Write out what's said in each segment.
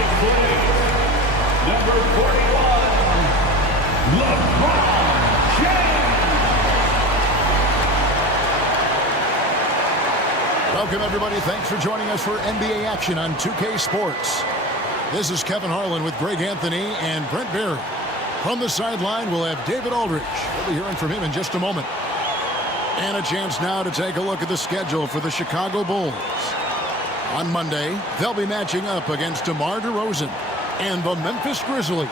Number 41, LeBron James. Welcome, everybody. Thanks for joining us for NBA action on 2K Sports. This is Kevin Harlan with Greg Anthony and Brent Barry. From the sideline, we'll have David Aldridge. We'll be hearing from him in just a moment. And a chance now to take a look at the schedule for the Chicago Bulls. On Monday, they'll be matching up against DeMar DeRozan and the Memphis Grizzlies.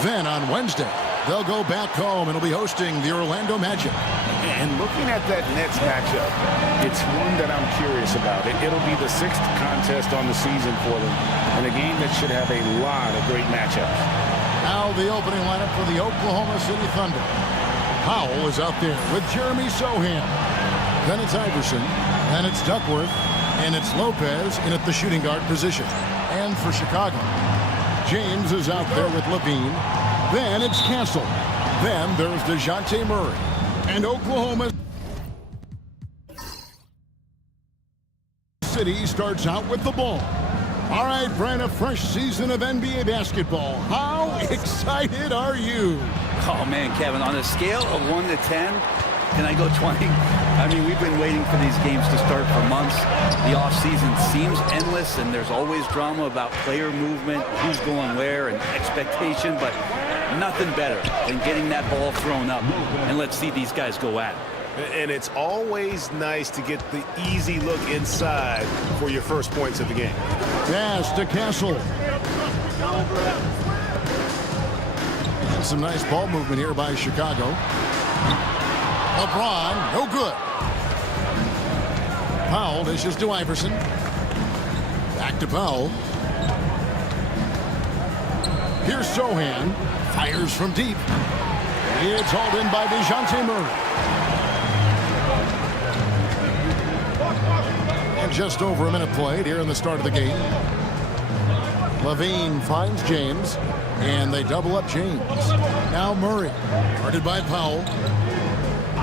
Then on Wednesday, they'll go back home and will be hosting the Orlando Magic. And looking at that Nets matchup, it's one that I'm curious about. It'll be the 6th contest on the season for them, and a game that should have a lot of great matchups. Now the opening lineup for the Oklahoma City Thunder. Powell is out there with Jeremy Sohan. Then it's Iverson. Then it's Duckworth. And it's Lopez in at the shooting guard position. And for Chicago, James is out there with Levine. Then it's Castle. Then there's DeJounte Murray. And Oklahoma City starts out with the ball. All right, Brent, a fresh season of NBA basketball. How excited are you? Oh, man, Kevin, on a scale of 1 to 10, can I go 20? I mean, we've been waiting for these games to start for months. The offseason seems endless, and there's always drama about player movement, who's going where, and expectation, but nothing better than getting that ball thrown up. And let's see these guys go at it. And it's always nice to get the easy look inside for your first points of the game. Pass to Castle. And some nice ball movement here by Chicago. LeBron, no good. Powell dishes to Iverson. Back to Powell. Here's Sohan. Fires from deep. It's hauled in by DeJounte Murray. And just over a minute played here in the start of the game. Levine finds James. And they double up James. Now Murray. Guarded by Powell.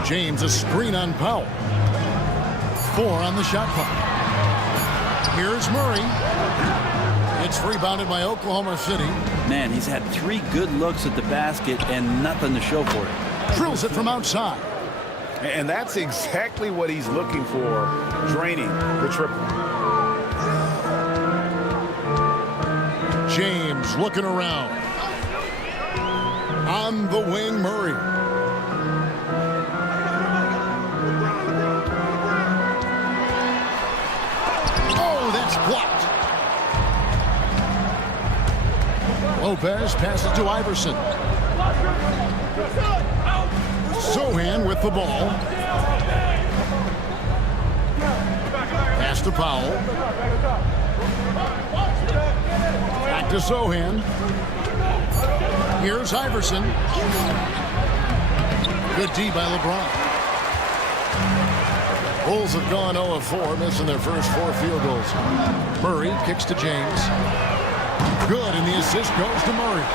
James, a screen on Powell. 4 on the shot clock. Here's Murray. It's rebounded by Oklahoma City. Man, he's had 3 good looks at the basket and nothing to show for it. Drills it from outside. And that's exactly what he's looking for, draining the triple. James looking around. On the wing, Murray. Blocked. Lopez passes to Iverson. Sohan with the ball. Pass to Powell. Back to Sohan. Here's Iverson. Good D by LeBron. Bulls have gone 0 of 4, missing their first 4 field goals. Murray kicks to James. Good, and the assist goes to Murray.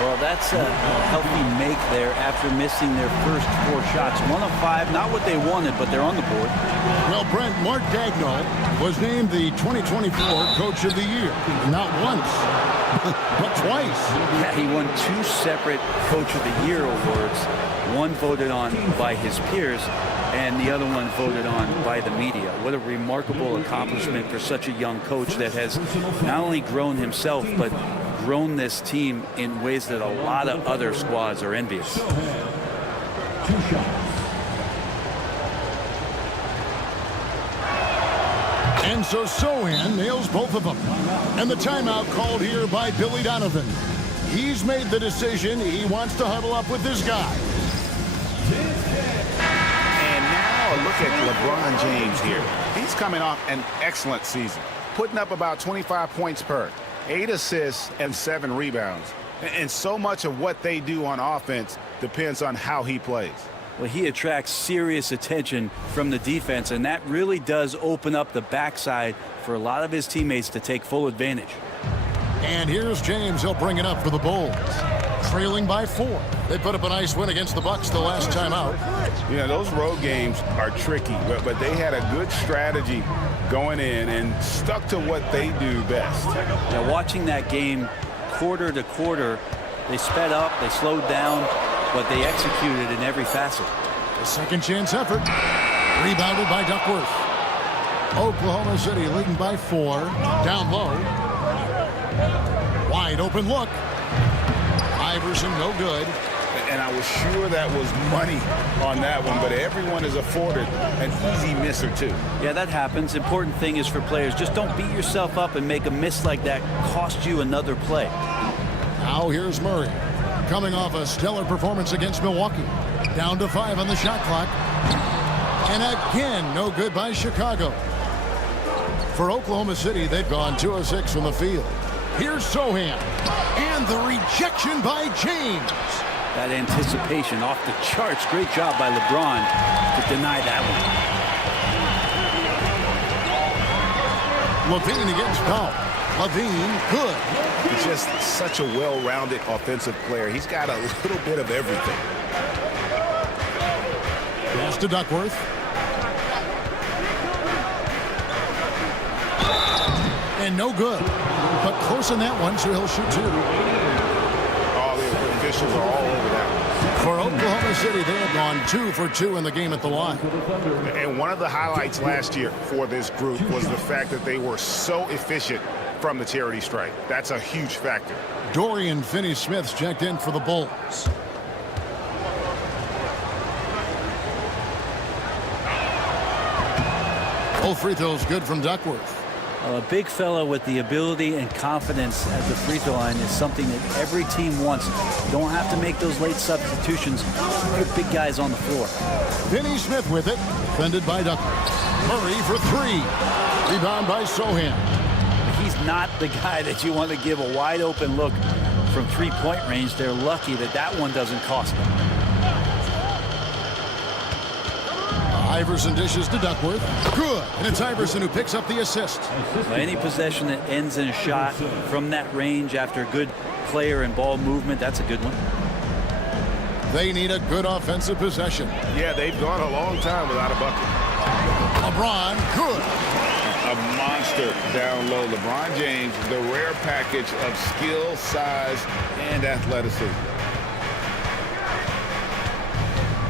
Well, that's a healthy make there after missing their first 4 shots. 1 of 5, not what they wanted, but they're on the board. Well, Brent, Mark Daigneault was named the 2024 Coach of the Year. Not once, but twice. Yeah, he won 2 separate Coach of the Year awards. One voted on by his peers, and the other one voted on by the media. What a remarkable accomplishment for such a young coach that has not only grown himself, but grown this team in ways that a lot of other squads are envious. 2 shots. And so Sohan nails both of them. And the timeout called here by Billy Donovan. He's made the decision. He wants to huddle up with this guy. And now a look at LeBron James here. He's coming off an excellent season, putting up about 25 points per, 8 assists, and 7 rebounds. And so much of what they do on offense depends on how he plays. Well, he attracts serious attention from the defense, and that really does open up the backside for a lot of his teammates to take full advantage. And here's James. He'll bring it up for the Bulls. trailing by 4. They put up a nice win against the Bucks the last time out. You know, those road games are tricky, but they had a good strategy going in and stuck to what they do best. Yeah, watching that game quarter to quarter, they sped up, they slowed down, but they executed in every facet. A second chance effort. Rebounded by Duckworth. Oklahoma City leading by 4. Down low. Wide open look. Iverson no good. And I was sure that was money on that one, but everyone is afforded an easy miss or two. Yeah, that happens. Important thing is for players, just don't beat yourself up and make a miss like that cost you another play. Now here's Murray. Coming off a stellar performance against Milwaukee. Down to 5 on the shot clock. And again, no good by Chicago. For Oklahoma City, they've gone 2 of 6 from the field. Here's Sohan. And the rejection by James. That anticipation off the charts. Great job by LeBron to deny that one. Levine against Powell. Levine, good. He's just such a well-rounded offensive player. He's got a little bit of everything. Pass to Duckworth. And no good. But close in that one, so he'll shoot 2. All the officials are all over that one. For Oklahoma City, they have gone 2 for 2 in the game at the line. And one of the highlights last year for this group was the fact that they were so efficient from the charity stripe. That's a huge factor. Dorian Finney-Smith's checked in for the Bulls. Both free throws good from Duckworth. A big fella with the ability and confidence at the free throw line is something that every team wants. You don't have to make those late substitutions. Put big guys on the floor. Finney-Smith with it. Defended by Duckworth. Murray for 3. Rebound by Sohan. He's not the guy that you want to give a wide open look from three-point range. They're lucky that that one doesn't cost them. Iverson dishes to Duckworth. Good. And it's Iverson who picks up the assist. Any possession that ends in a shot from that range after a good player and ball movement, that's a good one. They need a good offensive possession. Yeah, they've gone a long time without a bucket. LeBron, good. A monster down low. LeBron James, the rare package of skill, size, and athleticism.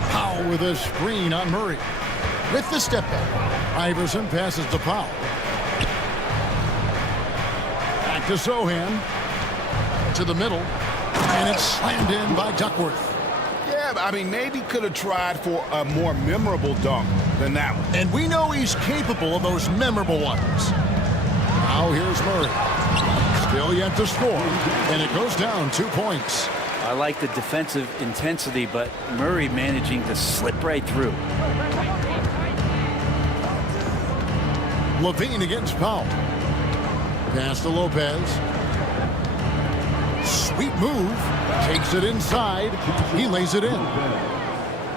Powell with a screen on Murray. With the step back. Iverson passes to Powell. Back to Sohan. To the middle. And it's slammed in by Duckworth. Yeah, I mean, maybe could have tried for a more memorable dunk than that one. And we know he's capable of those memorable ones. Now here's Murray. Still yet to score. And it goes down 2 points. I like the defensive intensity, but Murray managing to slip right through. Levine against Powell. Pass to Lopez. Sweet move. Takes it inside. He lays it in.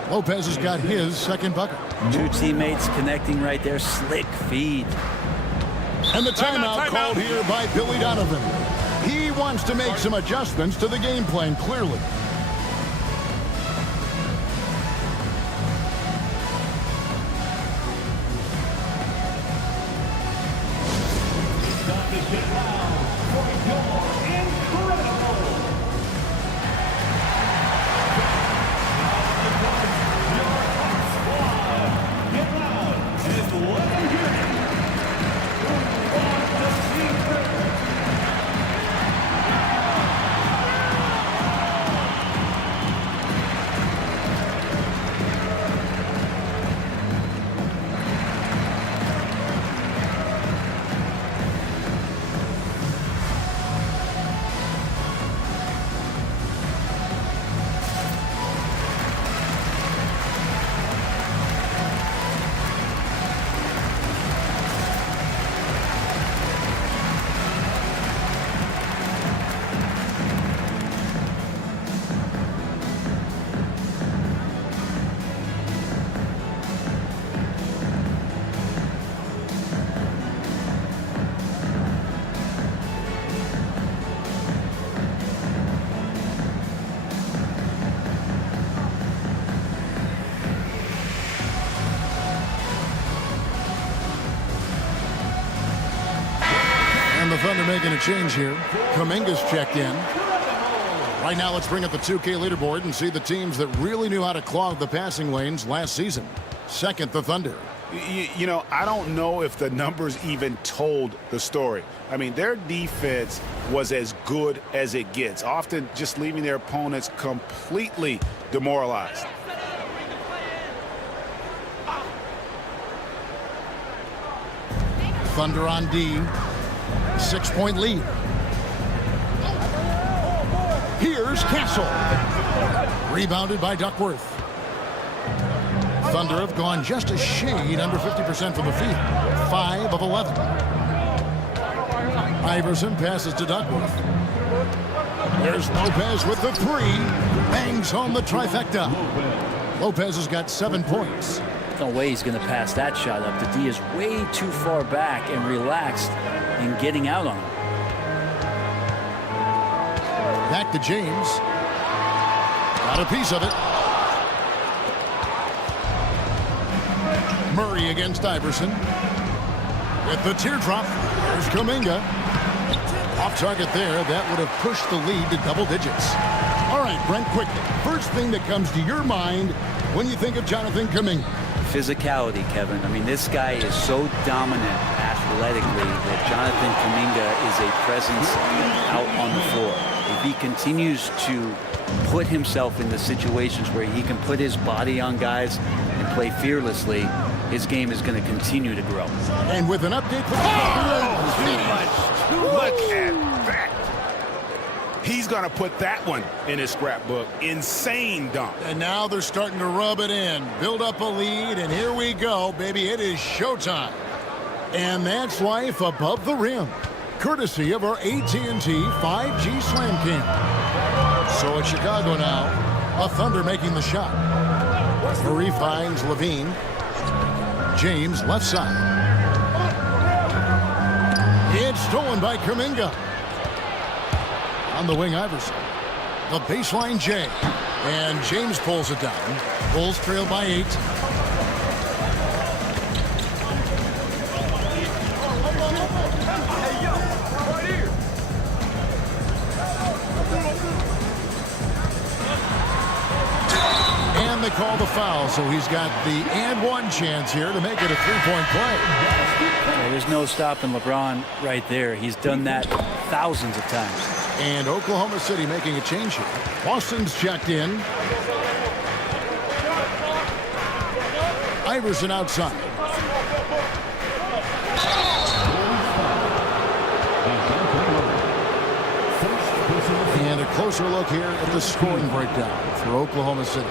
Lopez has got his second bucket. 2 teammates connecting right there. Slick feed. And the timeout called here by Billy Donovan. He wants to make some adjustments to the game plan, clearly. making a change here. Kuminga's checked in. Right now, let's bring up the 2K leaderboard and see the teams that really knew how to clog the passing lanes last season. Second, the Thunder. You know, I don't know if the numbers even told the story. I mean, their defense was as good as it gets, often just leaving their opponents completely demoralized. Thunder on D. 6-point lead. Here's Castle. Rebounded by Duckworth. Thunder have gone just a shade under 50% from the field. 5 of 11. Iverson passes to Duckworth. There's Lopez with the 3. Bangs home the trifecta. Lopez has got 7 points. No way he's going to pass that shot up. The D is way too far back and relaxed in getting out on him. Back to James. Got a piece of it. Murray against Iverson. With the teardrop, there's Kuminga. Off target there. That would have pushed the lead to double digits. All right, Brent, quickly. First thing that comes to your mind when you think of Jonathan Kuminga. Physicality, Kevin. I mean, this guy is so dominant athletically that Jonathan Kuminga is a presence out on the floor. If he continues to put himself into situations where he can put his body on guys and play fearlessly, his game is going to continue to grow. And with an update for Look at that. He's going to put that one in his scrapbook. Insane dunk. And now they're starting to rub it in, build up a lead, and here we go, baby. It is showtime. And that's life above the rim, courtesy of our AT&T 5G Slam Cam. So it's Chicago now, a Thunder making the shot. Murray finds Levine. James left side. It's stolen by Kuminga. On the wing, Iverson. The baseline, J. And James pulls it down. Bulls trail by 8. And they call the foul, so he's got the and one chance here to make it a three-point play. Yeah, there's no stopping LeBron right there. He's done that thousands of times. And Oklahoma City making a change here. Boston's checked in. Iverson outside. And a closer look here at the scoring breakdown for Oklahoma City.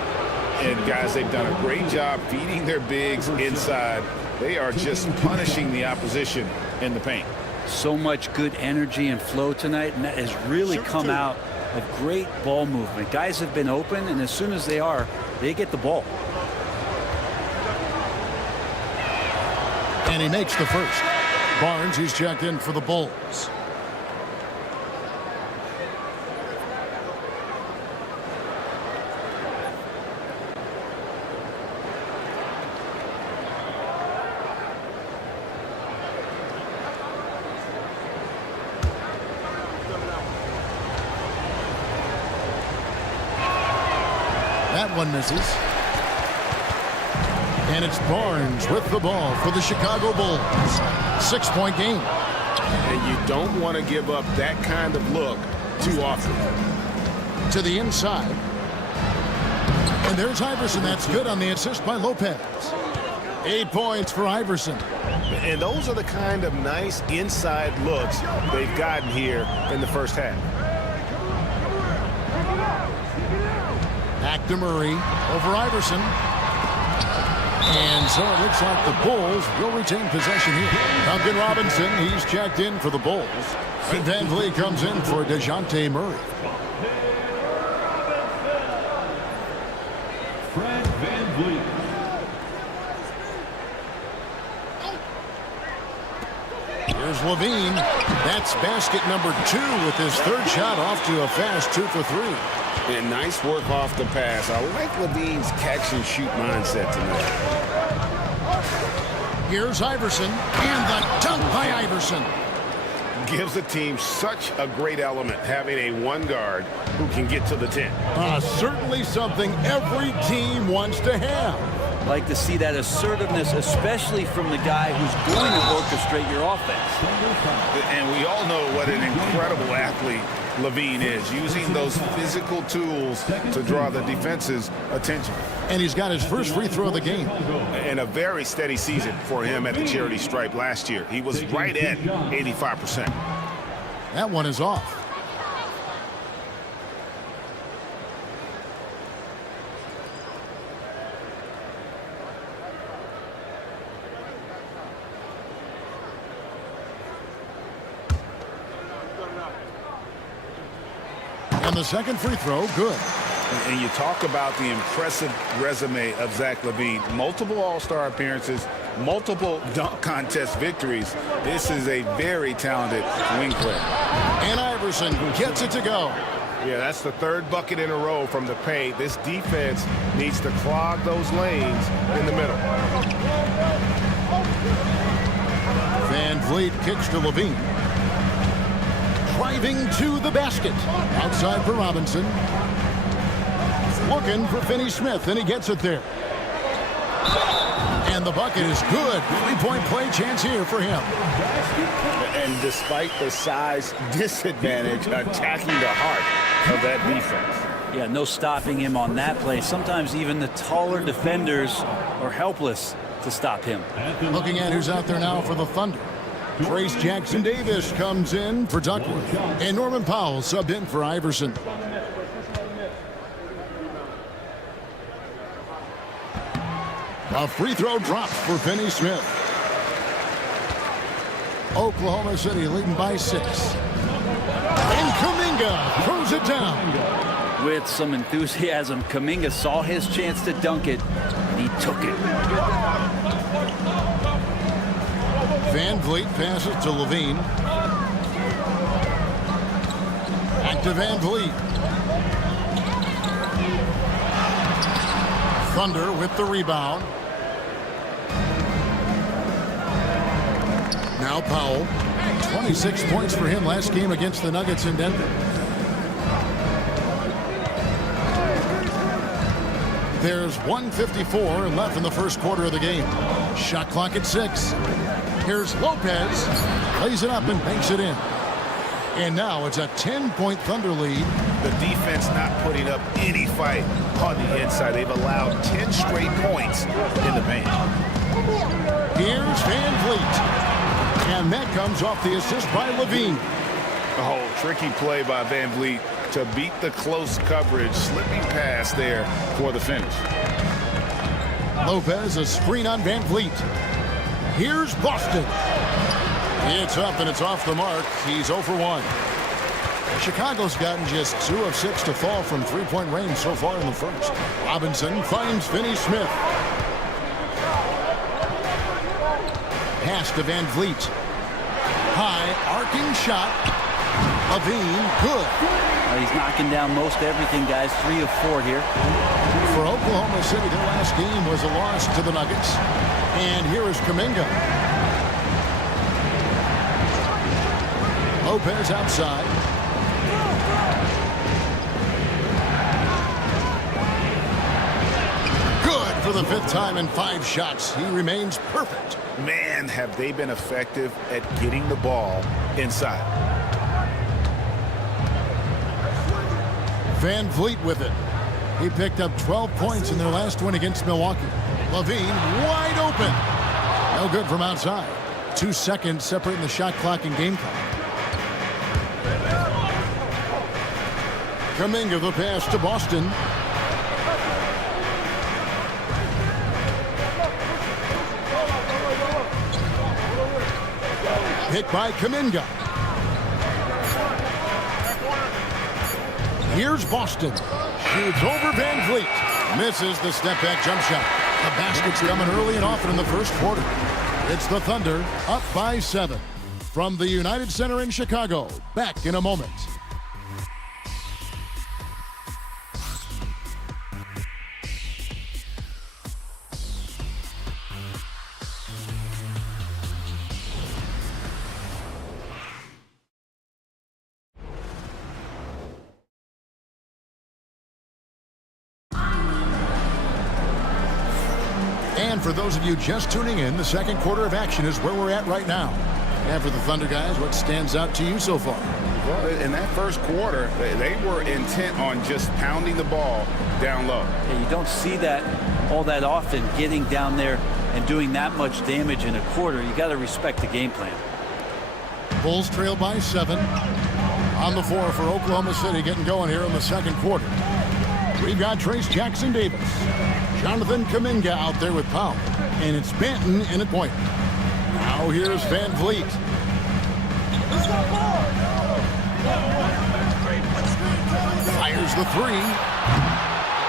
And guys, they've done a great job feeding their bigs inside. They are just punishing the opposition in the paint. So much good energy and flow tonight, and that has really come out of great ball movement. Guys have been open, and as soon as they are, they get the ball. And he makes the first. Barnes, he's checked in for the Bulls. That one misses. And it's Barnes with the ball for the Chicago Bulls. 6-point game. And you don't want to give up that kind of look too often. To the inside. And there's Iverson. That's good on the assist by Lopez. 8 points for Iverson. And those are the kind of nice inside looks they've gotten here in the first half. Back to Murray over Iverson. And so it looks like the Bulls will retain possession here. Duncan Robinson, he's checked in for the Bulls. And Van Vliet comes in for DeJounte Murray. Fred Van Vliet. Here's Levine. That's basket number 2 with his third shot off to a fast 2 for 3. And nice work off the pass. I like Levine's catch-and-shoot mindset tonight. Here's Iverson. And the dunk by Iverson. gives a team such a great element, having a one guard who can get to the 10. Certainly something every team wants to have. Like to see that assertiveness, especially from the guy who's going to orchestrate your offense. And we all know what an incredible athlete Levine is, using those physical tools to draw the defense's attention. And he's got his first free throw of the game. And a very steady season for him at the charity stripe last year. He was right at 85%. That one is off. And the second free throw, good. And you talk about the impressive resume of Zach LaVine. Multiple All-Star appearances, multiple dunk contest victories. This is a very talented wing player. And Iverson gets it to go. Yeah, that's the third bucket in a row from the paint. This defense needs to clog those lanes in the middle. Van Vliet kicks to Levine. Driving to the basket. Outside for Robinson. Looking for Finney-Smith, and he gets it there. And the bucket is good. Three-point play chance here for him. And despite the size disadvantage, attacking the heart of that defense. Yeah, no stopping him on that play. Sometimes even the taller defenders are helpless to stop him. Looking at who's out there now for the Thunder. Trace Jackson-Davis comes in for Duckworth. And Norman Powell subbed in for Iverson. A free throw drops for Finney-Smith. Oklahoma City leading by 6. And Kuminga throws it down. With some enthusiasm, Kuminga saw his chance to dunk it, and he took it. Van Vliet passes to Levine. Back to Van Vliet. Thunder with the rebound. Now Powell. 26 points for him last game against the Nuggets in Denver. There's 1:54 left in the first quarter of the game. Shot clock at 6. Here's Lopez. Plays it up and banks it in. And now it's a 10-point Thunder lead. The defense not putting up any fight on the inside. They've allowed 10 straight points in the paint. Here's Van Vliet. And that comes off the assist by Levine. Oh, tricky play by Van Vliet to beat the close coverage. Slipping pass there for the finish. Lopez, a screen on Van Vliet. Here's Boston. It's up and it's off the mark. He's 0 for 1. Chicago's gotten just 2 of 6 to fall from three-point range so far in the first. Robinson finds Finney-Smith. Pass to Van Vliet. High arcing shot. Levine, good. He's knocking down most everything, guys. 3 of 4 here. For Oklahoma City, their last game was a loss to the Nuggets. And here is Kuminga. Lopez outside. Good for the 5th time in 5 shots. He remains perfect. Man, have they been effective at getting the ball inside. Van Vliet with it. He picked up 12 points in their last win against Milwaukee. Levine wide open. No good from outside. 2 seconds separating the shot clock and game clock. Kuminga the pass to Boston. Hit by Kuminga. Here's Boston. Shoots over Van Vliet. Misses the step-back jump shot. The basket's coming early and often in the first quarter. It's the Thunder up by 7. From the United Center in Chicago. Back in a moment. And for those of you just tuning in, the second quarter of action is where we're at right now. And for the Thunder guys, what stands out to you so far? Well, in that first quarter, they were intent on just pounding the ball down low. Yeah, you don't see that all that often, getting down there and doing that much damage in a quarter. You got to respect the game plan. Bulls trail by 7. On the floor for Oklahoma City, getting going here in the second quarter. We've got Trace Jackson Davis, Jonathan Kuminga out there with Powell, and it's Banton in at point. Now here's Van Vliet. Fires the 3.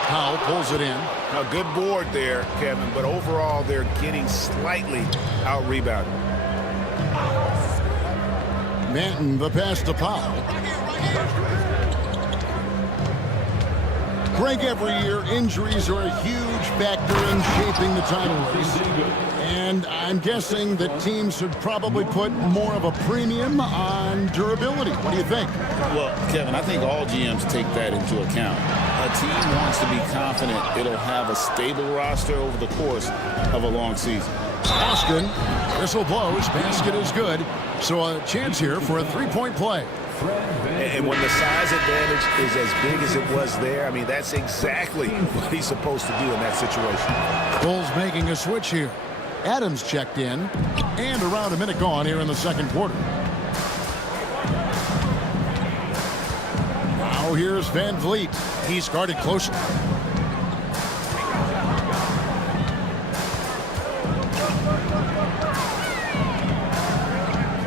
Powell pulls it in. A good board there, Kevin, but overall they're getting slightly out-rebounded. Manton, the pass to Powell. Greg, every year injuries are a huge factor in shaping the title race. And I'm guessing that teams should probably put more of a premium on durability. What do you think? Well, Kevin, I think all GMs take that into account. A team wants to be confident it'll have a stable roster over the course of a long season. Austin, whistle blows, basket is good. So a chance here for a three-point play. And when the size advantage is as big as it was there, I mean, that's exactly what he's supposed to do in that situation. Bulls making a switch here. Adams checked in, and around a minute gone here in the second quarter. Now here's Van Vliet. He's guarded closely.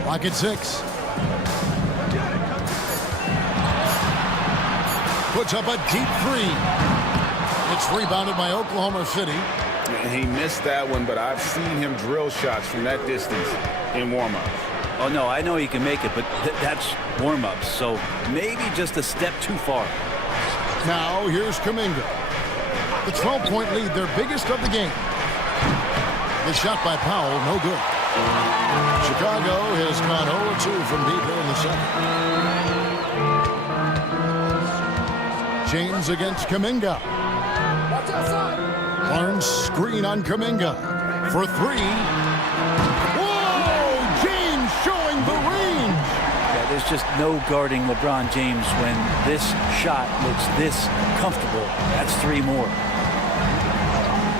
Lock at 6. Puts up a deep 3. It's rebounded by Oklahoma City. He missed that one, but I've seen him drill shots from that distance in warm-up. Oh, no, I know he can make it, but that's warm-ups, so maybe just a step too far. Now here's Kuminga. The 12-point lead, their biggest of the game. The shot by Powell, no good. Chicago has gone 0-2 from deep here in the second. James against Kuminga. Barnes screen on Kuminga for 3. Whoa! James showing the range. Yeah, there's just no guarding LeBron James when this shot looks this comfortable. That's 3 more.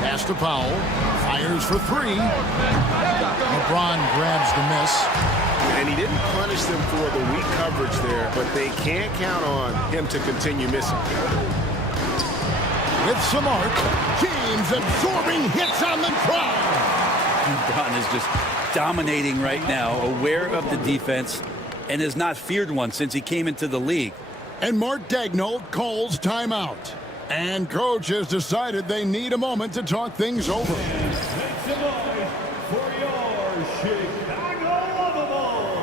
Pass to Powell. Fires for 3. LeBron grabs the miss. And he didn't punish them for the weak coverage there, but they can't count on him to continue missing. With some art, James absorbing hits on the drive. LeBron is just dominating right now, aware of the defense, and has not feared one since he came into the league. And Mark Daigneault calls timeout. And coach has decided they need a moment to talk things over. Make some noise for your Chicago Bulls.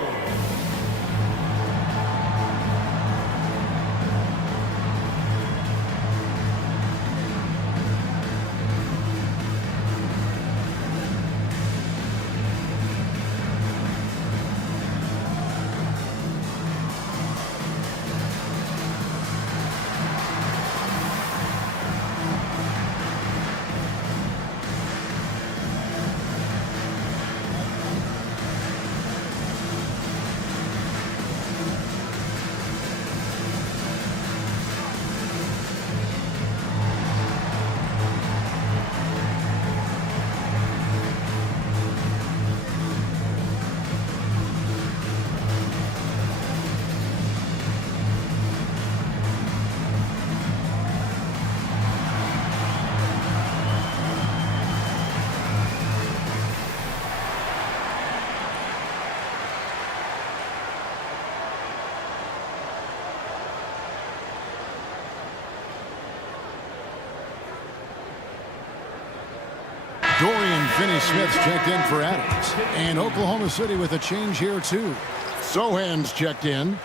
Dorian Finney-Smith's checked in for Adams. And Oklahoma City with a change here, too. Sohan's checked in.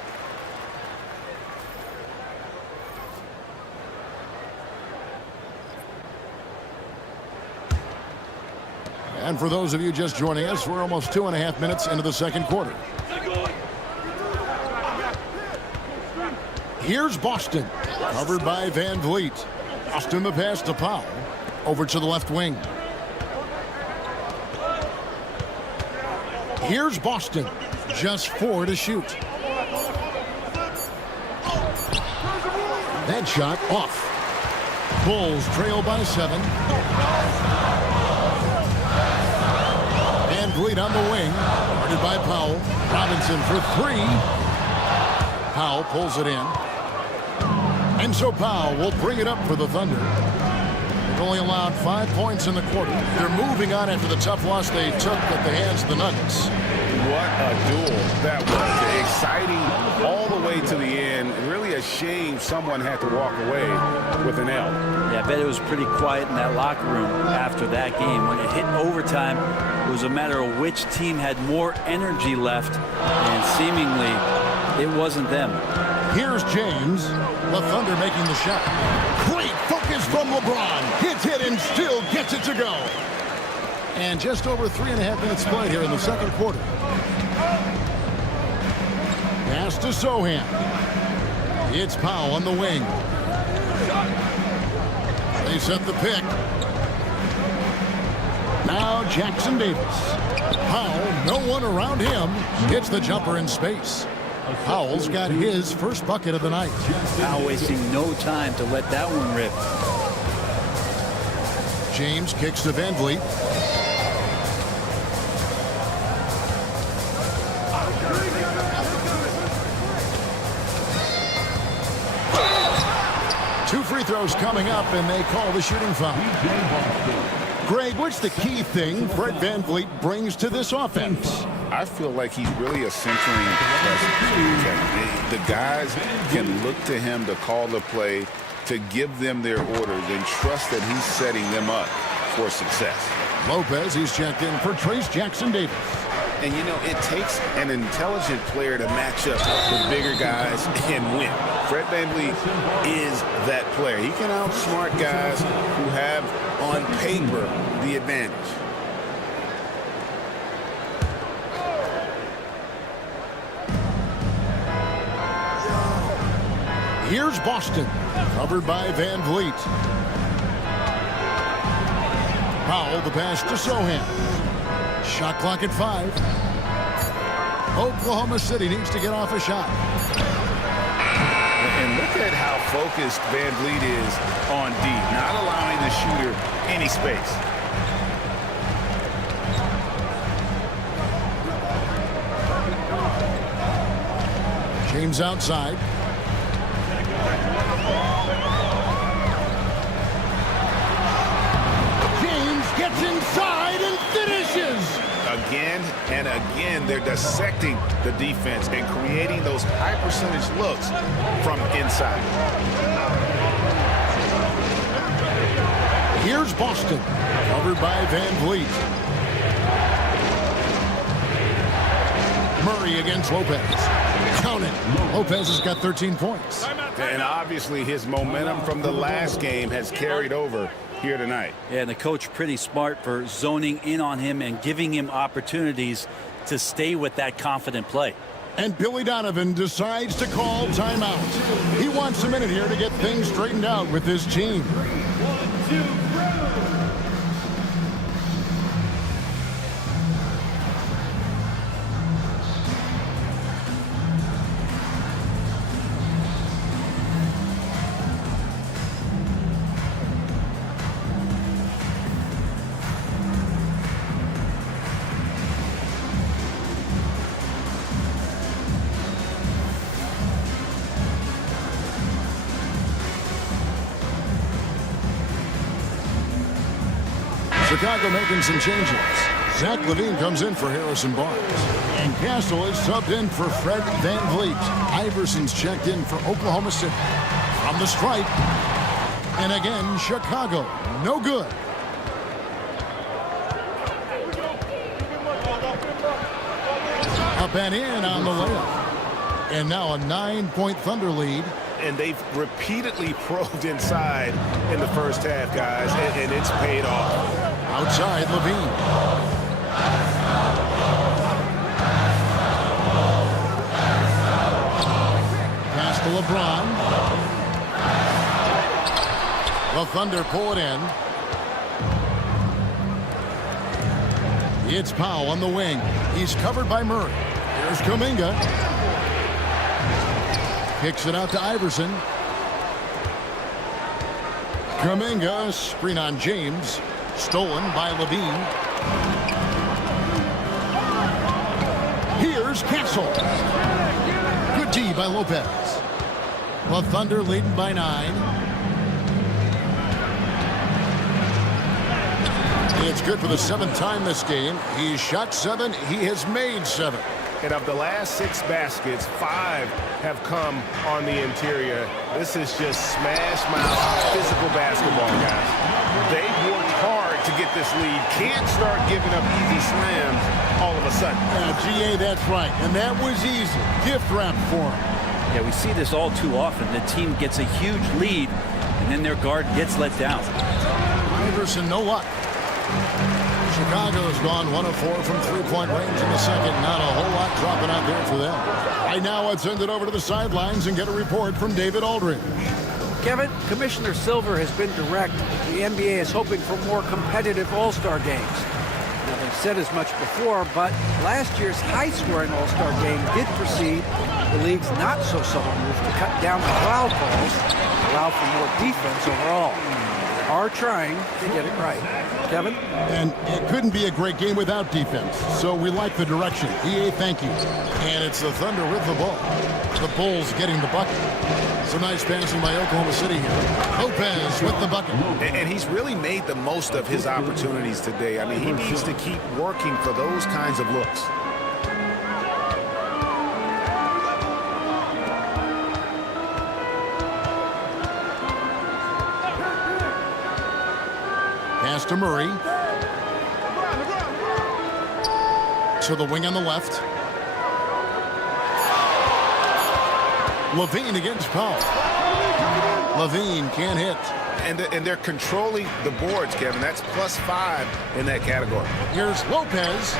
And for those of you just joining us, we're almost 2.5 minutes into the second quarter. Here's Boston, covered by Van Vliet. Boston the pass to Powell. Over to the left wing. Here's Boston. Just 4 to shoot. That shot off. Bulls trail by 7. Van Vliet on the wing. Guarded by Powell. Robinson for 3. Powell pulls it in. And so Powell will bring it up for the Thunder. They've only allowed 5 points in the quarter. They're moving on after the tough loss they took at the hands of the Nuggets. What a duel that was. Exciting all the way to the end. Really a shame someone had to walk away with an L. Yeah, I bet it was pretty quiet in that locker room after that game. When it hit overtime, it was a matter of which team had more energy left, and seemingly it wasn't them. Here's James. The Thunder making the shot. Great focus from LeBron. Hits it and still gets it to go. And just over 3.5 minutes played here in the second quarter. Pass to Sohan. It's Powell on the wing. They set the pick. Now Jackson Davis. Powell, no one around him. Hits the jumper in space. Powell's got his first bucket of the night. Powell wasting no time to let that one rip. James kicks to Van Vliet. Two free throws coming up, and they call the shooting foul. Greg, what's the key thing Fred Van Vliet brings to this offense? I feel like he's really a centering presence. The guys can look to him to call the play, to give them their orders, and trust that he's setting them up for success. Lopez, he's checked in for Trace Jackson Davis. And, you know, it takes an intelligent player to match up with bigger guys and win. Fred VanVleet is that player. He can outsmart guys who have, on paper, the advantage. Here's Boston, covered by Van Vliet. Powell, the pass to Sohan. Shot clock at 5. Oklahoma City needs to get off a shot. And look at how focused Van Vliet is on D, not allowing the shooter any space. James outside. James gets inside and finishes. Again and again, they're dissecting the defense and creating those high percentage looks from inside. Here's Boston, covered by Van Vliet. Murray against Lopez. Count it. Lopez has got 13 points. And obviously his momentum from the last game has carried over here tonight. Yeah, and the coach pretty smart for zoning in on him and giving him opportunities to stay with that confident play. And Billy Donovan decides to call timeout. He wants a minute here to get things straightened out with his team. 1, 2, Chicago making some changes. Zach LaVine comes in for Harrison Barnes. And Castle is subbed in for Fred Van Vliet. Iverson's checked in for Oklahoma City. From the stripe. And again, Chicago. No good. Up and in on the layup. And now a 9-point Thunder lead. And they've repeatedly probed inside in the first half, guys, and it's paid off. Outside, LaVine. Pass to LeBron. The Thunder pull it in. It's Powell on the wing. He's covered by Murray. Here's Kuminga. Kicks it out to Iverson. Kuminga, screen on James. Stolen by Levine. Here's Castle. Good D by Lopez. The Thunder leading by 9. It's good for the 7th time this game. He's shot 7. He has made 7. And of the last 6 baskets, 5 have come on the interior. This is just smash mouth physical basketball, guys. They've worked hard to get this lead. Can't start giving up easy slams all of a sudden. GA, that's right. And that was easy. Gift wrap for him. Yeah, we see this all too often. The team gets a huge lead, and then their guard gets let down. Iverson, no luck. Chicago's gone 1 of 4 from three-point range in the second. Not a whole lot dropping out there for them. Right now, let's send it over to the sidelines and get a report from David Aldridge. Kevin, Commissioner Silver has been direct. The NBA is hoping for more competitive All-Star games. Now, they've said as much before, but last year's high-scoring All-Star game did precede the league's not-so-subtle move to cut down the foul calls, allow for more defense overall. They are trying to get it right. Kevin? And it couldn't be a great game without defense, so we like the direction. EA, thank you. And it's the Thunder with the ball. The Bulls getting the bucket. Some nice passing by Oklahoma City here. Lopez with the bucket. And he's really made the most of his opportunities today. I mean, he needs to keep working for those kinds of looks. Pass to Murray. To the wing on the left. Levine against Powell. Levine can't hit. And they're controlling the boards, Kevin. That's +5 in that category. Here's Lopez.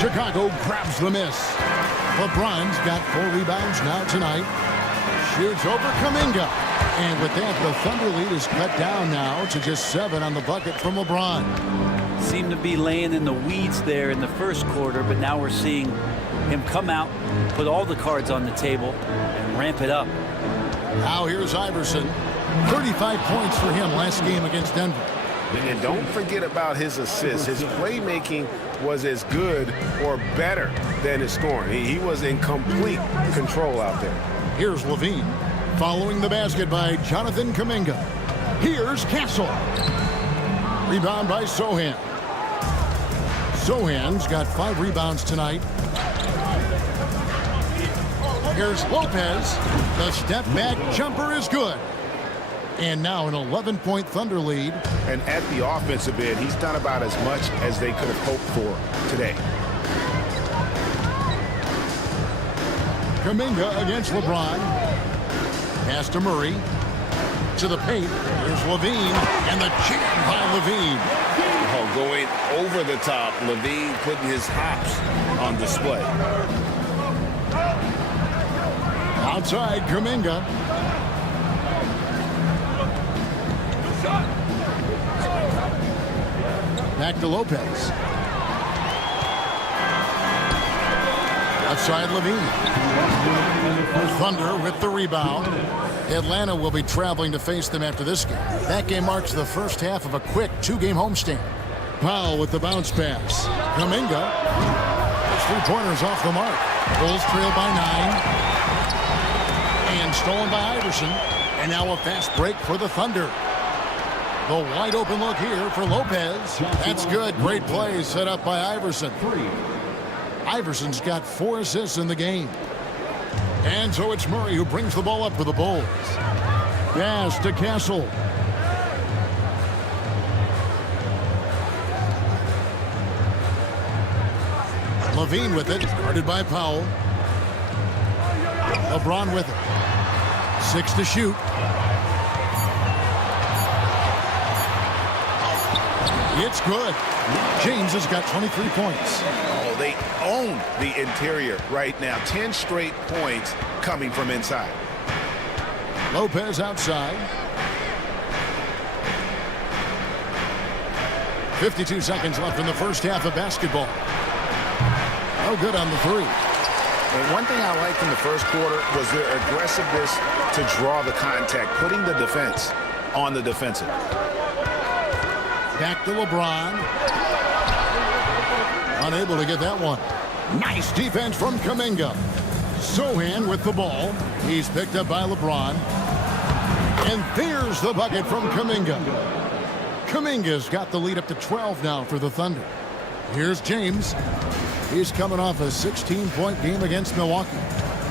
Chicago grabs the miss. LeBron's got 4 rebounds now tonight. Shoots over Kuminga. And with that, the Thunder lead is cut down now to just 7 on the bucket from LeBron. Seemed to be laying in the weeds there in the first quarter, but now we're seeing him come out, put all the cards on the table, and ramp it up. Now here's Iverson. 35 points for him last game against Denver. And don't forget about his assists. His playmaking was as good or better than his scoring. He was in complete control out there. Here's Levine. Following the basket by Jonathan Kuminga. Here's Castle. Rebound by Sohan. Sohan's got 5 rebounds tonight. Here's Lopez. The step back jumper is good. And now an 11-point Thunder lead. And at the offensive end, he's done about as much as they could have hoped for today. Kuminga against LeBron. Pass to Murray. To the paint. Here's Levine. And the jam by Levine. Oh, going over the top. Levine putting his hops on display. Outside, Kuminga. Back to Lopez. Outside Levine. Thunder with the rebound. Atlanta will be traveling to face them after this game. That game marks the first half of a quick 2-game homestand. Powell with the bounce pass. Kuminga. His 3-pointers off the mark. Bulls trail by 9. And stolen by Iverson. And now a fast break for the Thunder. The wide open look here for Lopez. That's good. Great play set up by Iverson. Iverson's got 4 assists in the game. And so it's Murray who brings the ball up for the Bulls. Pass to Castle. Levine with it, guarded by Powell. LeBron with it. 6 to shoot. It's good. James has got 23 points. Oh, they own the interior right now. 10 straight points coming from inside. Lopez outside. 52 seconds left in the first half of basketball. No good on the three. And one thing I liked in the first quarter was their aggressiveness to draw the contact, putting the defense on the defensive. Back to LeBron. Unable to get that one. Nice defense from Kuminga. Sohan with the ball. He's picked up by LeBron. And there's the bucket from Kuminga. Kuminga's got the lead up to 12 now for the Thunder. Here's James. He's coming off a 16-point game against Milwaukee.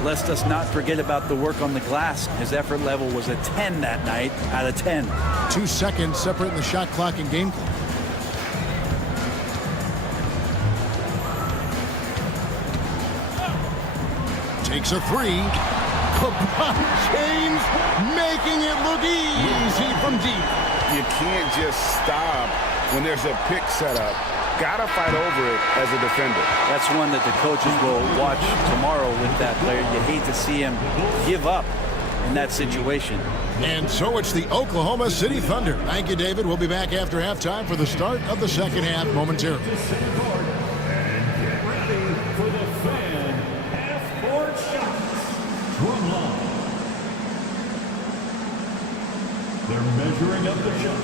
Let's us not forget about the work on the glass. His effort level was a 10 that night out of 10. 2 seconds separating the shot clock and game clock. Takes a three. LeBron James making it look easy from deep. You can't just stop when there's a pick set up. Gotta fight over it as a defender. That's one that the coaches will watch tomorrow with that player. You hate to see him give up in that situation. And so it's the Oklahoma City Thunder. Thank you, David. We'll be back after halftime for the start of the second half momentarily. And get ready for the fan half-court shots from line. They're measuring up the shots.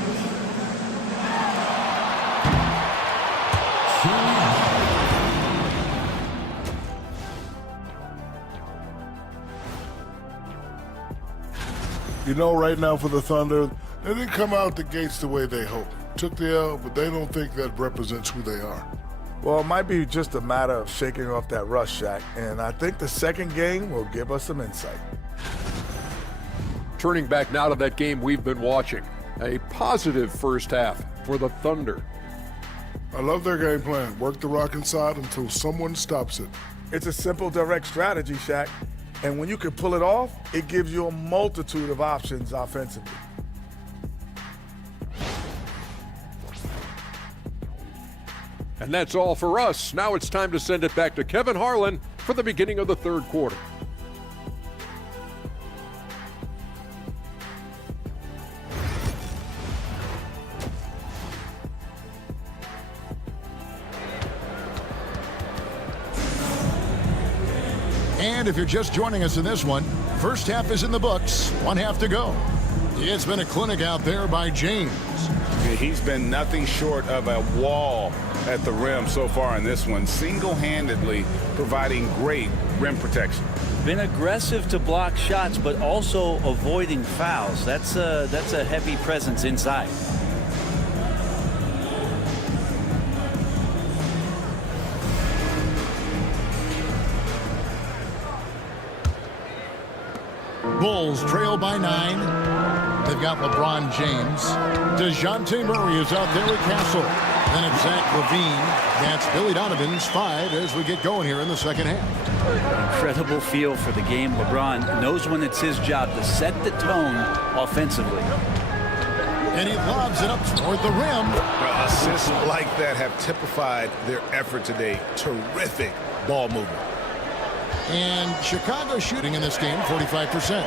You know, right now for the Thunder, they didn't come out the gates the way they hoped. Took the L, but they don't think that represents who they are. Well, it might be just a matter of shaking off that rust, Shaq, and I think the second game will give us some insight. Turning back now to that game we've been watching. A positive first half for the Thunder. I love their game plan. Work the rock inside until someone stops it. It's a simple, direct strategy, Shaq. And when you can pull it off, it gives you a multitude of options offensively. And that's all for us. Now it's time to send it back to Kevin Harlan for the beginning of the third quarter. And if you're just joining us in this one, first half is in the books, one half to go. It's been a clinic out there by James. He's been nothing short of a wall at the rim so far in this one, single-handedly providing great rim protection. Been aggressive to block shots, but also avoiding fouls. That's a heavy presence inside. Bulls trail by 9. They've got LeBron James. DeJounte Murray is out there with Castle. Then it's Zach LaVine. That's Billy Donovan's 5 as we get going here in the second half. Incredible feel for the game. LeBron knows when it's his job to set the tone offensively. And he lobs it up toward the rim. Assists like that have typified their effort today. Terrific ball movement. And Chicago shooting in this game, 45%.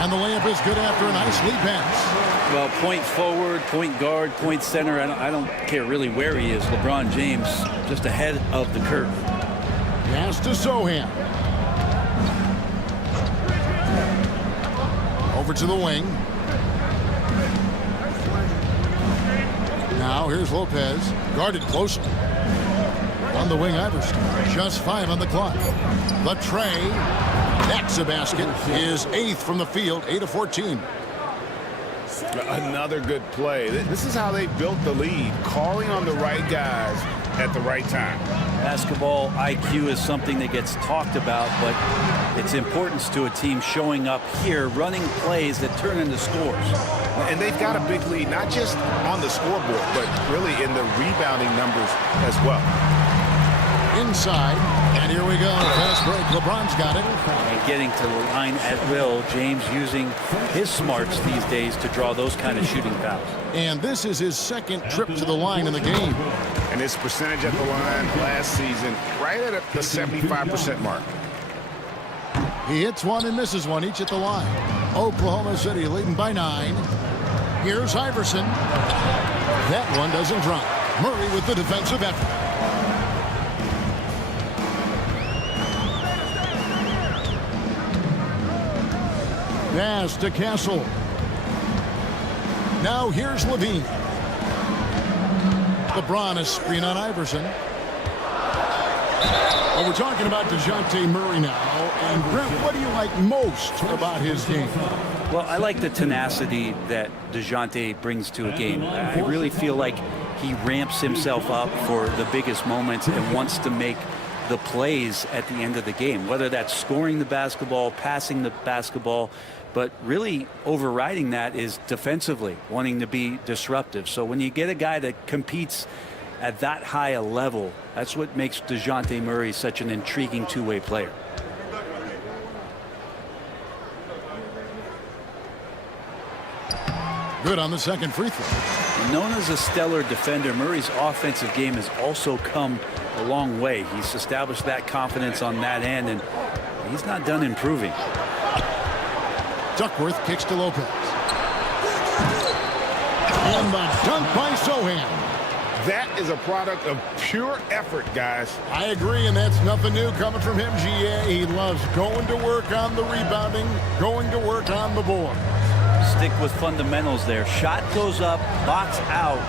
And the layup is good after a nice lead pass. Well, point forward, point guard, point center. I don't care really where he is. LeBron James just ahead of the curve. Pass to Sohan. Over to the wing. Now here's Lopez, guarded closely. On the wing, Iverson. Just 5 on the clock. The tray. That's a basket. His 8th from the field, 8 of 14. Another good play. This is how they built the lead, calling on the right guys at the right time. Basketball IQ is something that gets talked about, but its importance to a team showing up here, running plays that turn into scores. And they've got a big lead, not just on the scoreboard, but really in the rebounding numbers as well. Inside, and here we go. Fast break. LeBron's got it. And getting to the line at will. James using his smarts these days to draw those kind of shooting fouls. And this is his second trip to the line in the game. And his percentage at the line last season, right at the 75% mark. He hits one and misses one, each at the line. Oklahoma City leading by 9. Here's Iverson. That one doesn't drop. Murray with the defensive effort. Pass to Castle. Now here's Levine. LeBron is screen on Iverson. Well, we're talking about DeJounte Murray now. And Brent, what do you like most about his game? Well, I like the tenacity that DeJounte brings to a game. I really feel like he ramps himself up for the biggest moments and wants to make the plays at the end of the game, whether that's scoring the basketball, passing the basketball, but really overriding that is defensively, wanting to be disruptive. So when you get a guy that competes at that high a level, that's what makes DeJounte Murray such an intriguing two-way player. Good on the second free throw. Known as a stellar defender, Murray's offensive game has also come a long way. He's established that confidence on that end, and he's not done improving. Duckworth kicks to Lopez. And the dunk by Sohan. That is a product of pure effort, guys. I agree, and that's nothing new coming from him, GA. He loves going to work on the rebounding, going to work on the board. Stick with fundamentals there. Shot goes up, box out,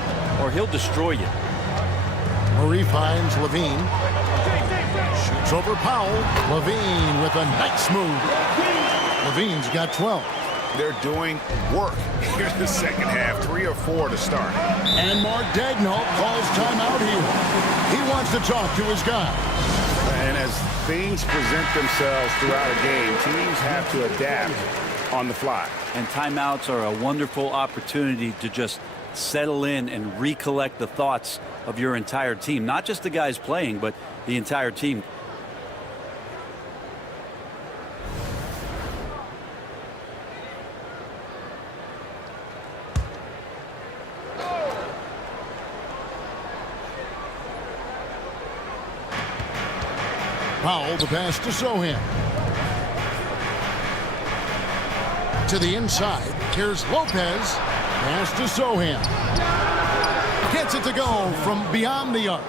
or he'll destroy you. Murray finds Levine. Shoots over Powell. Levine with a nice move. Levine's got 12. They're doing work. Here's the second half, 3 or 4 to start. And Mark Daigneault calls timeout here. He wants to talk to his guy. And as things present themselves throughout a game, teams have to adapt on the fly. And timeouts are a wonderful opportunity to just settle in and recollect the thoughts of your entire team. Not just the guys playing, but the entire team. Powell, the pass to Sohan. To the inside. Here's Lopez. Pass to Sohan. Gets it to go from beyond the arc.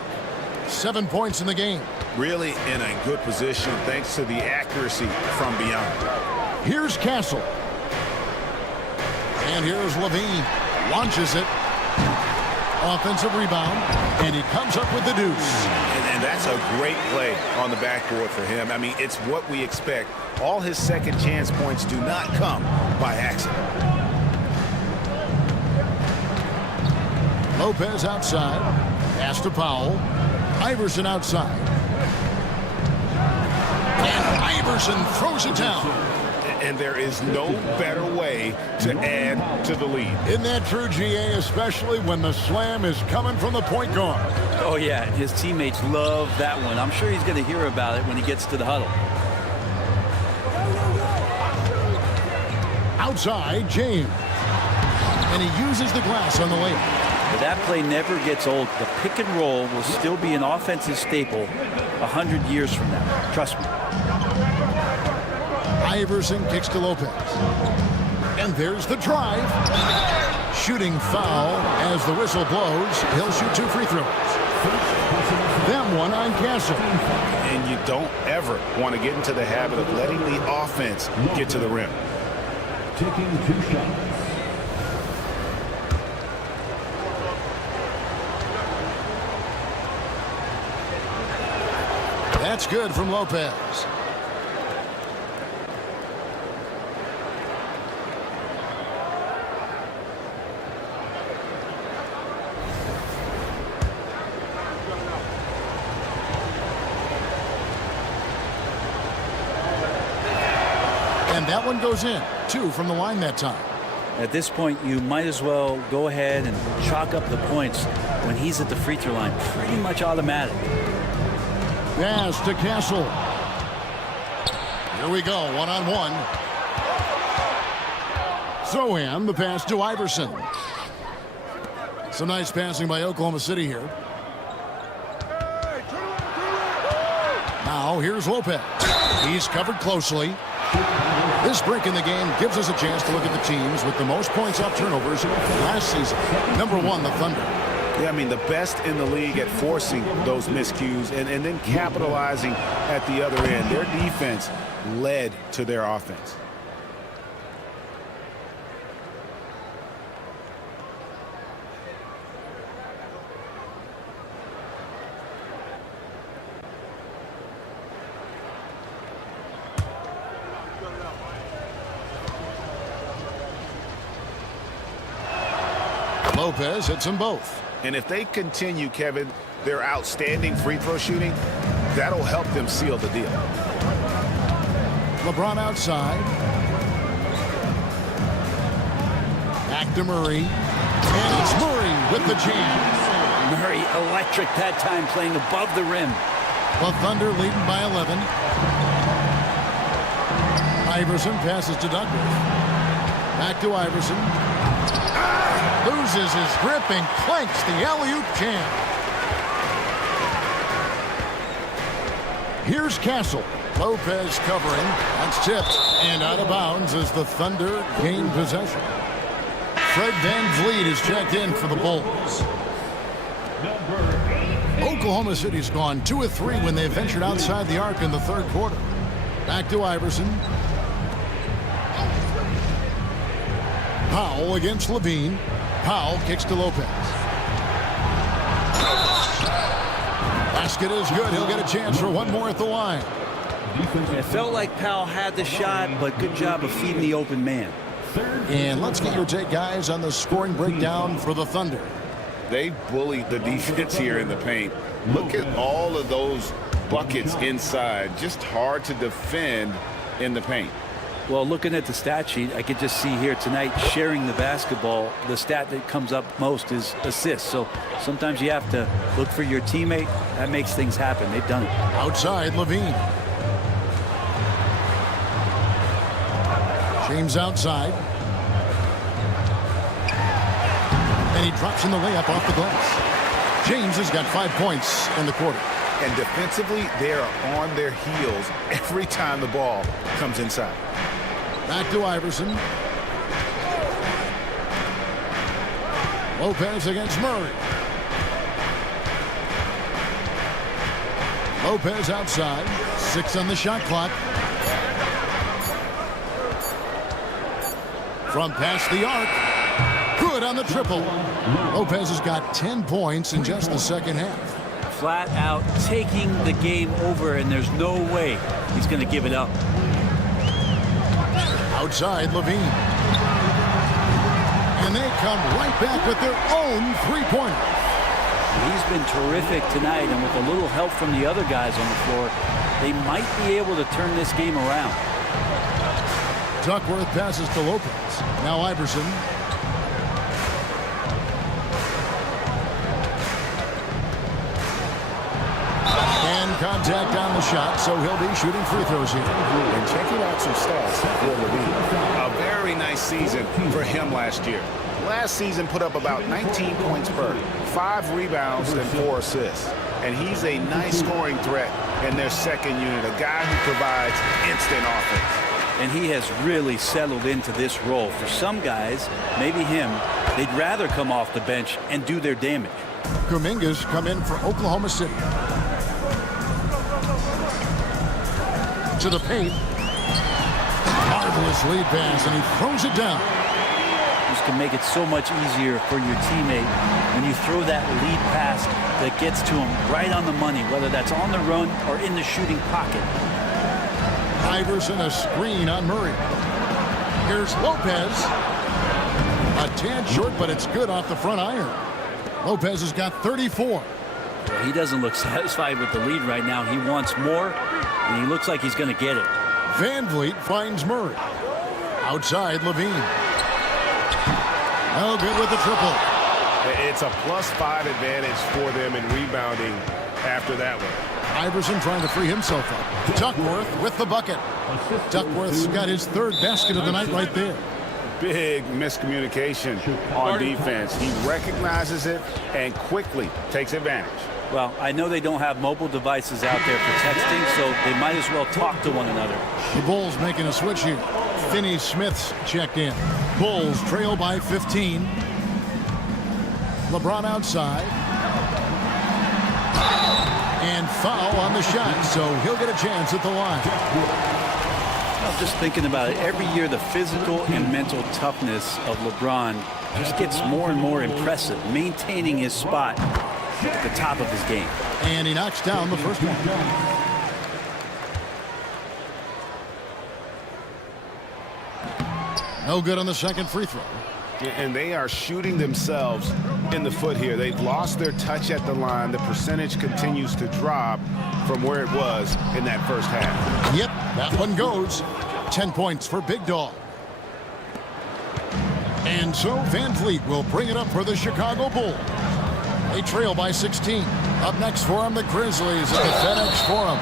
7 points in the game. Really in a good position thanks to the accuracy from beyond. Here's Castle. And here's Levine. Launches it. Offensive rebound. And he comes up with the deuce. And that's a great play on the backboard for him. I mean, it's what we expect. All his second chance points do not come by accident. Lopez outside. Pass to Powell. Iverson outside. And Iverson throws it down. And there is no better way to add to the lead. Isn't that true, GA, especially when the slam is coming from the point guard? Oh, yeah, his teammates love that one. I'm sure he's going to hear about it when he gets to the huddle. Outside, James. And he uses the glass on the layup. But that play never gets old. The pick and roll will still be an offensive staple 100 years from now. Trust me. Iverson kicks to Lopez. And there's the drive. Shooting foul as the whistle blows. He'll shoot 2 free throws. Them one on Castle. And you don't ever want to get into the habit of letting the offense get to the rim. Taking 2 shots. That's good from Lopez. And that one goes in. 2 from the line that time. At this point, you might as well go ahead and chalk up the points when he's at the free throw line. Pretty much automatic. Pass to Castle. Here we go, 1-on-1. Sohan, the pass to Iverson. Some nice passing by Oklahoma City here. Now here's Lopez. He's covered closely. This break in the game gives us a chance to look at the teams with the most points off turnovers last season. Number 1, the Thunder. Yeah, I mean, the best in the league at forcing those miscues and then capitalizing at the other end. Their defense led to their offense. Lopez hits them both. And if they continue, Kevin, their outstanding free throw shooting, that'll help them seal the deal. LeBron outside. Back to Murray. And it's Murray with the jam. Murray electric that time, playing above the rim. The Thunder leading by 11. Iverson passes to Douglas. Back to Iverson. Loses his grip and clanks the alley-oop jam. Here's Castle. Lopez covering. That's tipped and out of bounds as the Thunder gain possession. Fred VanVleet is checked in for the Bulls. Oklahoma City's gone 2 of 3 when they ventured outside the arc in the third quarter. Back to Iverson. Powell against Levine. Powell kicks to Lopez. Basket is good. He'll get a chance for one more at the line. It felt like Powell had the shot, but good job of feeding the open man. And let's get your take, guys, on the scoring breakdown for the Thunder. They bullied the defense here in the paint. Look at all of those buckets inside. Just hard to defend in the paint. Well, looking at the stat sheet, I could just see here tonight sharing the basketball. The stat that comes up most is assists. So sometimes you have to look for your teammate. That makes things happen. They've done it. Outside, Levine. James outside. And he drops in the layup off the glass. James has got 5 points in the quarter. And defensively, they are on their heels every time the ball comes inside. Back to Iverson. Lopez against Murray. Lopez outside. 6 on the shot clock. From past the arc. Good on the triple. Lopez has got 10 points in just the second half. Flat out taking the game over, and there's no way he's going to give it up. Outside, Levine. And they come right back with their own three-pointer. He's been terrific tonight, and with a little help from the other guys on the floor, they might be able to turn this game around. Duckworth passes to Lopez. Now Iverson. And contact on the shot, so he'll be shooting free throws here. And checking out some stats for Levine. A very nice season for him last year. Last season put up about 19 points per, 5 rebounds and 4 assists. And he's a nice scoring threat in their second unit, a guy who provides instant offense. And he has really settled into this role. For some guys, maybe him, they'd rather come off the bench and do their damage. Kuminga's come in for Oklahoma City. To the paint. Marvelous lead pass, and he throws it down. This can make it so much easier for your teammate when you throw that lead pass that gets to him right on the money, whether that's on the run or in the shooting pocket. Iverson, a screen on Murray. Here's Lopez. A tad short, but it's good off the front iron. Lopez has got 34. He doesn't look satisfied with the lead right now. He wants more, and he looks like he's going to get it. VanVleet finds Murray. Outside, Levine. No good with the triple. It's a +5 advantage for them in rebounding after that one. Iverson trying to free himself up. Duckworth with the bucket. Duckworth's got his 3rd basket of the night right there. Big miscommunication on defense. He recognizes it and quickly takes advantage. Well, I know they don't have mobile devices out there for texting, so they might as well talk to one another. The Bulls making a switch here. Finney Smith's checked in. Bulls trail by 15. LeBron outside. And foul on the shot, so he'll get a chance at the line. I'm just thinking about it. Every year, the physical and mental toughness of LeBron just gets more and more impressive, maintaining his spot at the top of his game. And he knocks down the first one. No good on the second free throw. And they are shooting themselves in the foot here. They've lost their touch at the line. The percentage continues to drop from where it was in that first half. Yep, that one goes. 10 points for Big Dog. And so Van Vliet will bring it up for the Chicago Bulls. They trail by 16. Up next for them, the Grizzlies at the FedEx Forum.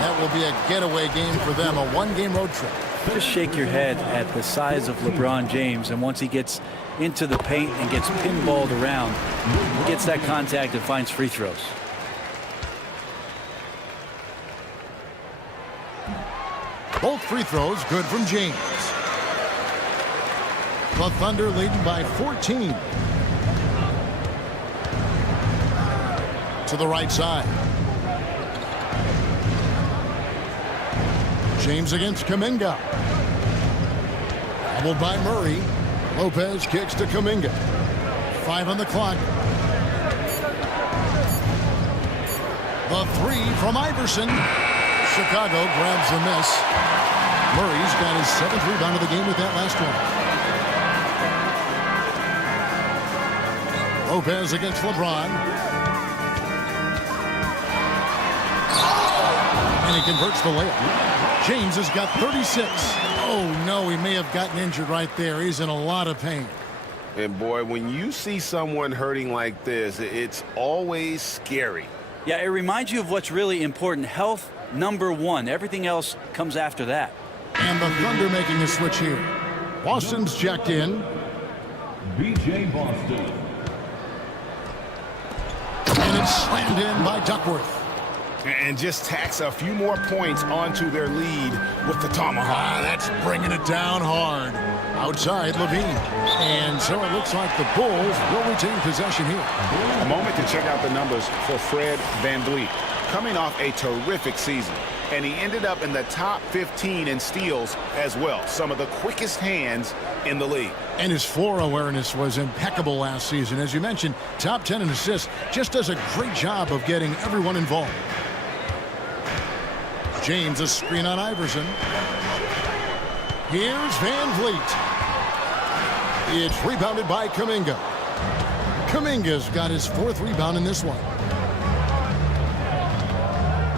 That will be a getaway game for them, a one-game road trip. Just shake your head at the size of LeBron James, and once he gets into the paint and gets pinballed around, he gets that contact and finds free throws. Both free throws good from James. The Thunder leading by 14. To the right side. James against Kuminga. Doubled by Murray. Lopez kicks to Kuminga. 5 on the clock. The three from Iverson. Chicago grabs the miss. Murray's got his 7th rebound of the game with that last one. Lopez against LeBron. And he converts the layup. James has got 36. Oh, no, he may have gotten injured right there. He's in a lot of pain. And, boy, when you see someone hurting like this, it's always scary. Yeah, it reminds you of what's really important. Health, number one. Everything else comes after that. And the Thunder making a switch here. Boston's checked in. B.J. Boston. And it's slammed in by Duckworth. And just tacks a few more points onto their lead with the tomahawk. That's bringing it down hard. Outside Levine. And so it looks like the Bulls will retain possession here. A moment to check out the numbers for Fred VanVleet. Coming off a terrific season. And he ended up in the top 15 in steals as well. Some of the quickest hands in the league. And his floor awareness was impeccable last season. As you mentioned, top 10 in assists. Just does a great job of getting everyone involved. James, a screen on Iverson. Here's Van Vliet. It's rebounded by Kuminga. Kuminga's got his 4th rebound in this one.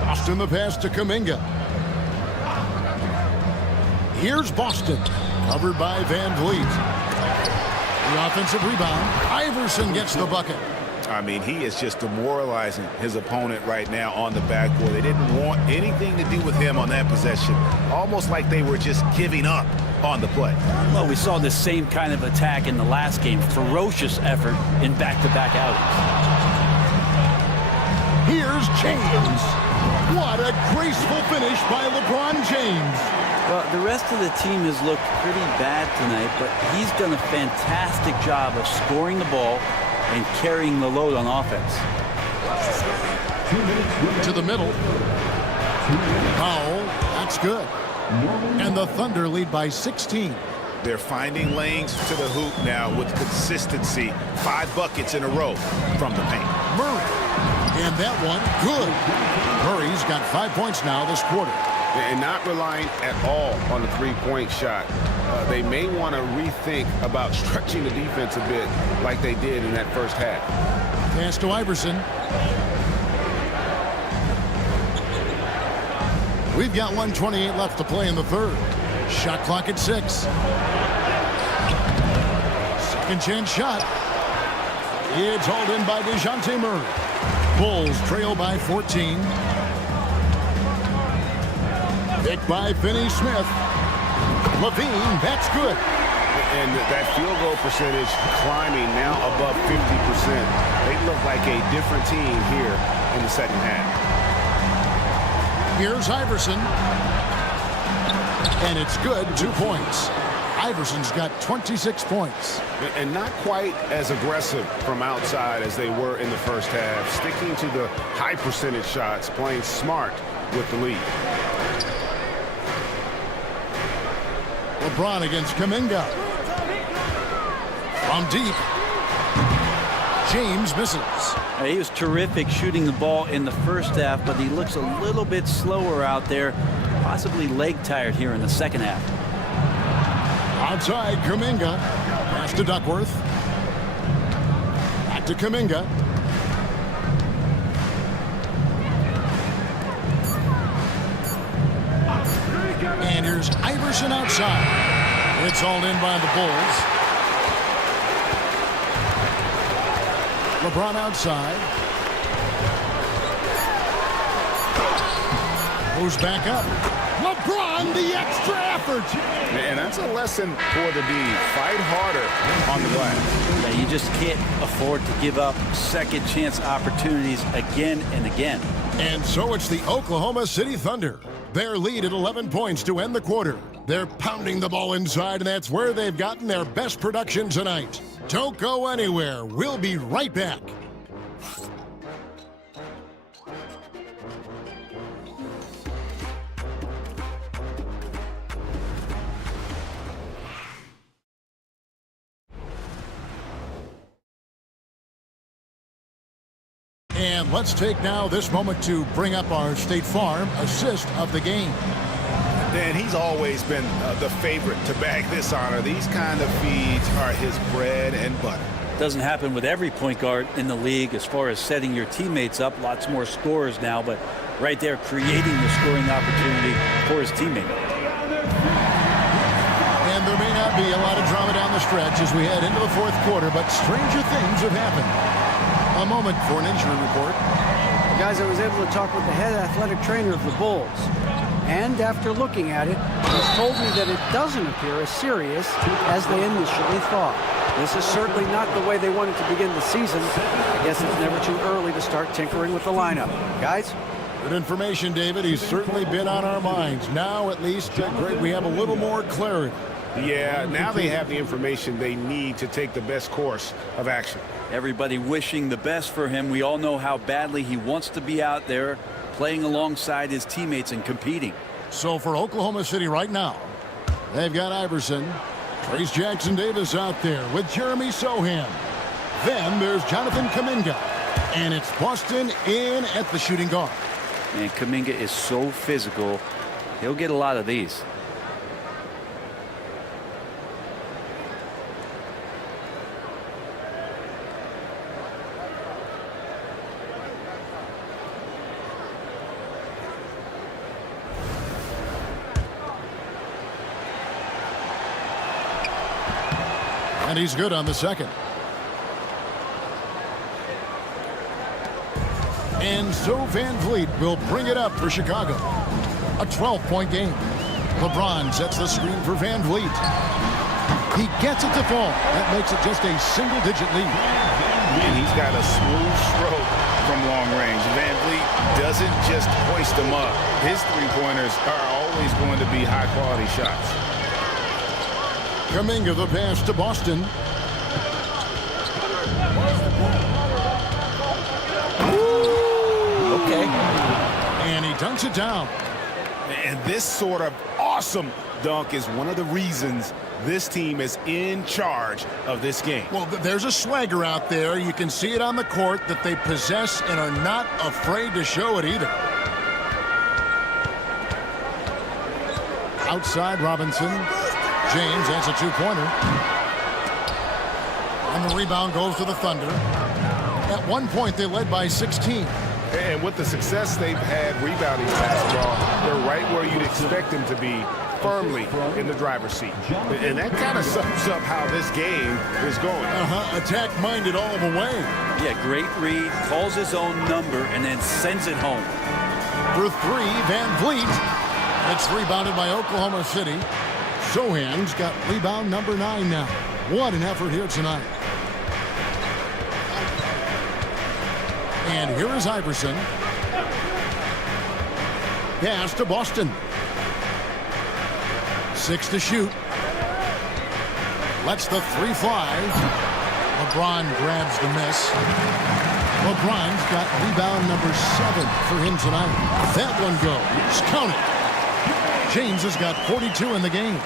Boston the pass to Kuminga. Here's Boston. Covered by Van Vliet. The offensive rebound. Iverson gets the bucket. I mean, he is just demoralizing his opponent right now on the backboard. They didn't want anything to do with him on that possession. Almost like they were just giving up on the play. Well, we saw the same kind of attack in the last game. Ferocious effort in back-to-back outings. Here's James. What a graceful finish by LeBron James. Well, the rest of the team has looked pretty bad tonight, but he's done a fantastic job of scoring the ball and carrying the load on offense. To the middle. Foul. That's good. And the Thunder lead by 16. They're finding lanes to the hoop now with consistency. 5 buckets in a row from the paint. Murray. And that one, good. Murray's got 5 points now this quarter. And not relying at all on the three-point shot. They may want to rethink about stretching the defense a bit like they did in that first half. Pass to Iverson. We've got 1:28 left to play in the third. Shot clock at 6. Second chance shot. It's hauled in by DeJounte Murray. Bulls trail by 14. Picked by Finney Smith. Levine, that's good. And that field goal percentage climbing now above 50%. They look like a different team here in the second half. Here's Iverson. And it's good, 2 points. Iverson's got 26 points. And not quite as aggressive from outside as they were in the first half. Sticking to the high percentage shots, playing smart with the lead. LeBron against Kuminga. From deep. James misses. He was terrific shooting the ball in the first half, but he looks a little bit slower out there, possibly leg tired here in the second half. Outside, Kuminga. Pass to Duckworth. Back to Kuminga. And here's Iverson outside. It's all in by the Bulls. LeBron outside. Moves back up. LeBron, the extra effort. And that's a lesson for the D. Fight harder on the glass. Yeah, you just can't afford to give up second chance opportunities again and again. And so it's the Oklahoma City Thunder. Their lead at 11 points to end the quarter. They're pounding the ball inside, and that's where they've gotten their best production tonight. Don't go anywhere. We'll be right back. And let's take now this moment to bring up our State Farm assist of the game. And he's always been the favorite to bag this honor. These kind of feeds are his bread and butter. Doesn't happen with every point guard in the league as far as setting your teammates up. Lots more scorers now, but right there creating the scoring opportunity for his teammate. And there may not be a lot of drama down the stretch as we head into the fourth quarter, but stranger things have happened. A moment for an injury report. Guys, I was able to talk with the head athletic trainer of the Bulls. And after looking at it, he's told me that it doesn't appear as serious as they initially thought. This is certainly not the way they wanted to begin the season. I guess it's never too early to start tinkering with the lineup. Guys? Good information, David. He's certainly been on our minds. Now, at least, Greg, we have a little more clarity. Yeah, now they have the information they need to take the best course of action. Everybody wishing the best for him. We all know how badly he wants to be out there playing alongside his teammates and competing. So for Oklahoma City right now, they've got Iverson, Trace Jackson-Davis out there with Jeremy Sohan. Then there's Jonathan Kuminga. And it's Boston in at the shooting guard. And Kuminga is so physical. He'll get a lot of these. And he's good on the second. And so Van Vliet will bring it up for Chicago. A 12-point game. LeBron sets the screen for Van Vliet. He gets it to fall. That makes it just a single-digit lead. And he's got a smooth stroke from long range. Van Vliet doesn't just hoist them up. His three-pointers are always going to be high-quality shots. Kuminga the pass to Boston. Okay. And he dunks it down. And this sort of awesome dunk is one of the reasons this team is in charge of this game. Well, there's a swagger out there. You can see it on the court that they possess and are not afraid to show it either. Outside Robinson. James has a two-pointer. And the rebound goes to the Thunder. At one point, they led by 16. And with the success they've had rebounding basketball, they're right where you'd expect them to be, firmly in the driver's seat. And that kind of sums up how this game is going. Attack-minded all the way. Yeah, great read, calls his own number, and then sends it home. For three, Van Vliet. It's rebounded by Oklahoma City. Sohan's got rebound number 9 now. What an effort here tonight. And here is Iverson. Pass to Boston. 6 to shoot. Lets the 3 fly. LeBron grabs the miss. LeBron's got rebound number 7 for him tonight. That one goes. Count it. James has got 42 in the game.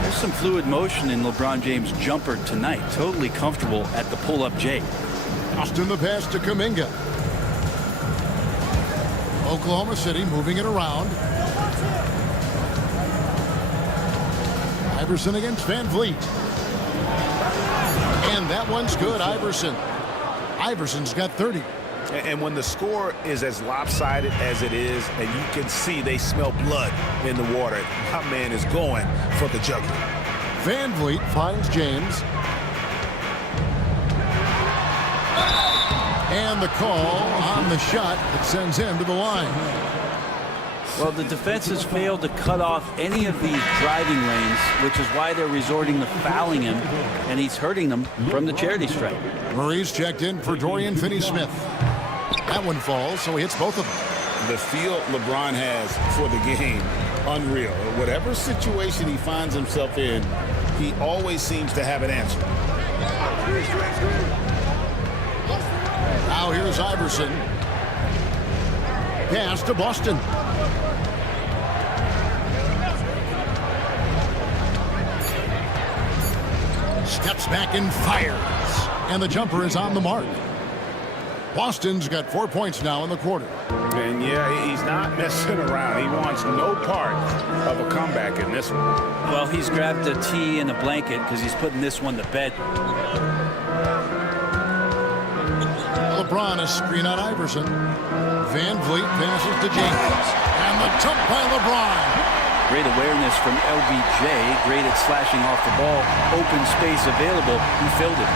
There's some fluid motion in LeBron James' jumper tonight. Totally comfortable at the pull-up J. Austin the pass to Kuminga. Oklahoma City moving it around. Iverson against Van Vliet. And that one's good, Iverson. Iverson's got 30. And when the score is as lopsided as it is, and you can see they smell blood in the water, my man is going for the jugular. Van Vliet finds James. And the call on the shot that sends him to the line. Well, the defense has failed to cut off any of these driving lanes, which is why they're resorting to fouling him, and he's hurting them from the charity stripe. Murray's checked in for Dorian Finney-Smith. That one falls, so he hits both of them. The feel LeBron has for the game, unreal. Whatever situation he finds himself in, he always seems to have an answer. Now here's Iverson. Pass to Boston. Steps back and fires. And the jumper is on the mark. Boston's got 4 points now in the quarter. And yeah, he's not messing around. He wants no part of a comeback in this one. Well, he's grabbed a tee and a blanket because he's putting this one to bed. LeBron a screen on Iverson. Van Vliet passes to James. And the dunk by LeBron. Great awareness from LBJ. Great at slashing off the ball. Open space available. He filled it.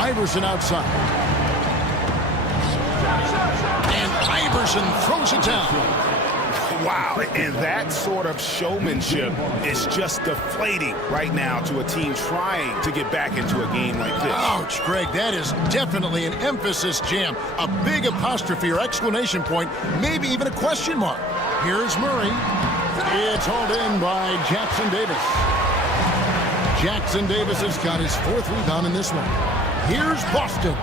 Iverson outside. And Iverson throws it down. Wow, and that sort of showmanship is just deflating right now to a team trying to get back into a game like this. Ouch, Greg, that is definitely an emphasis jam. A big apostrophe or exclamation point, maybe even a question mark. Here's Murray. It's hauled in by Jackson Davis. Jackson Davis has got his 4th rebound in this one. Here's Boston.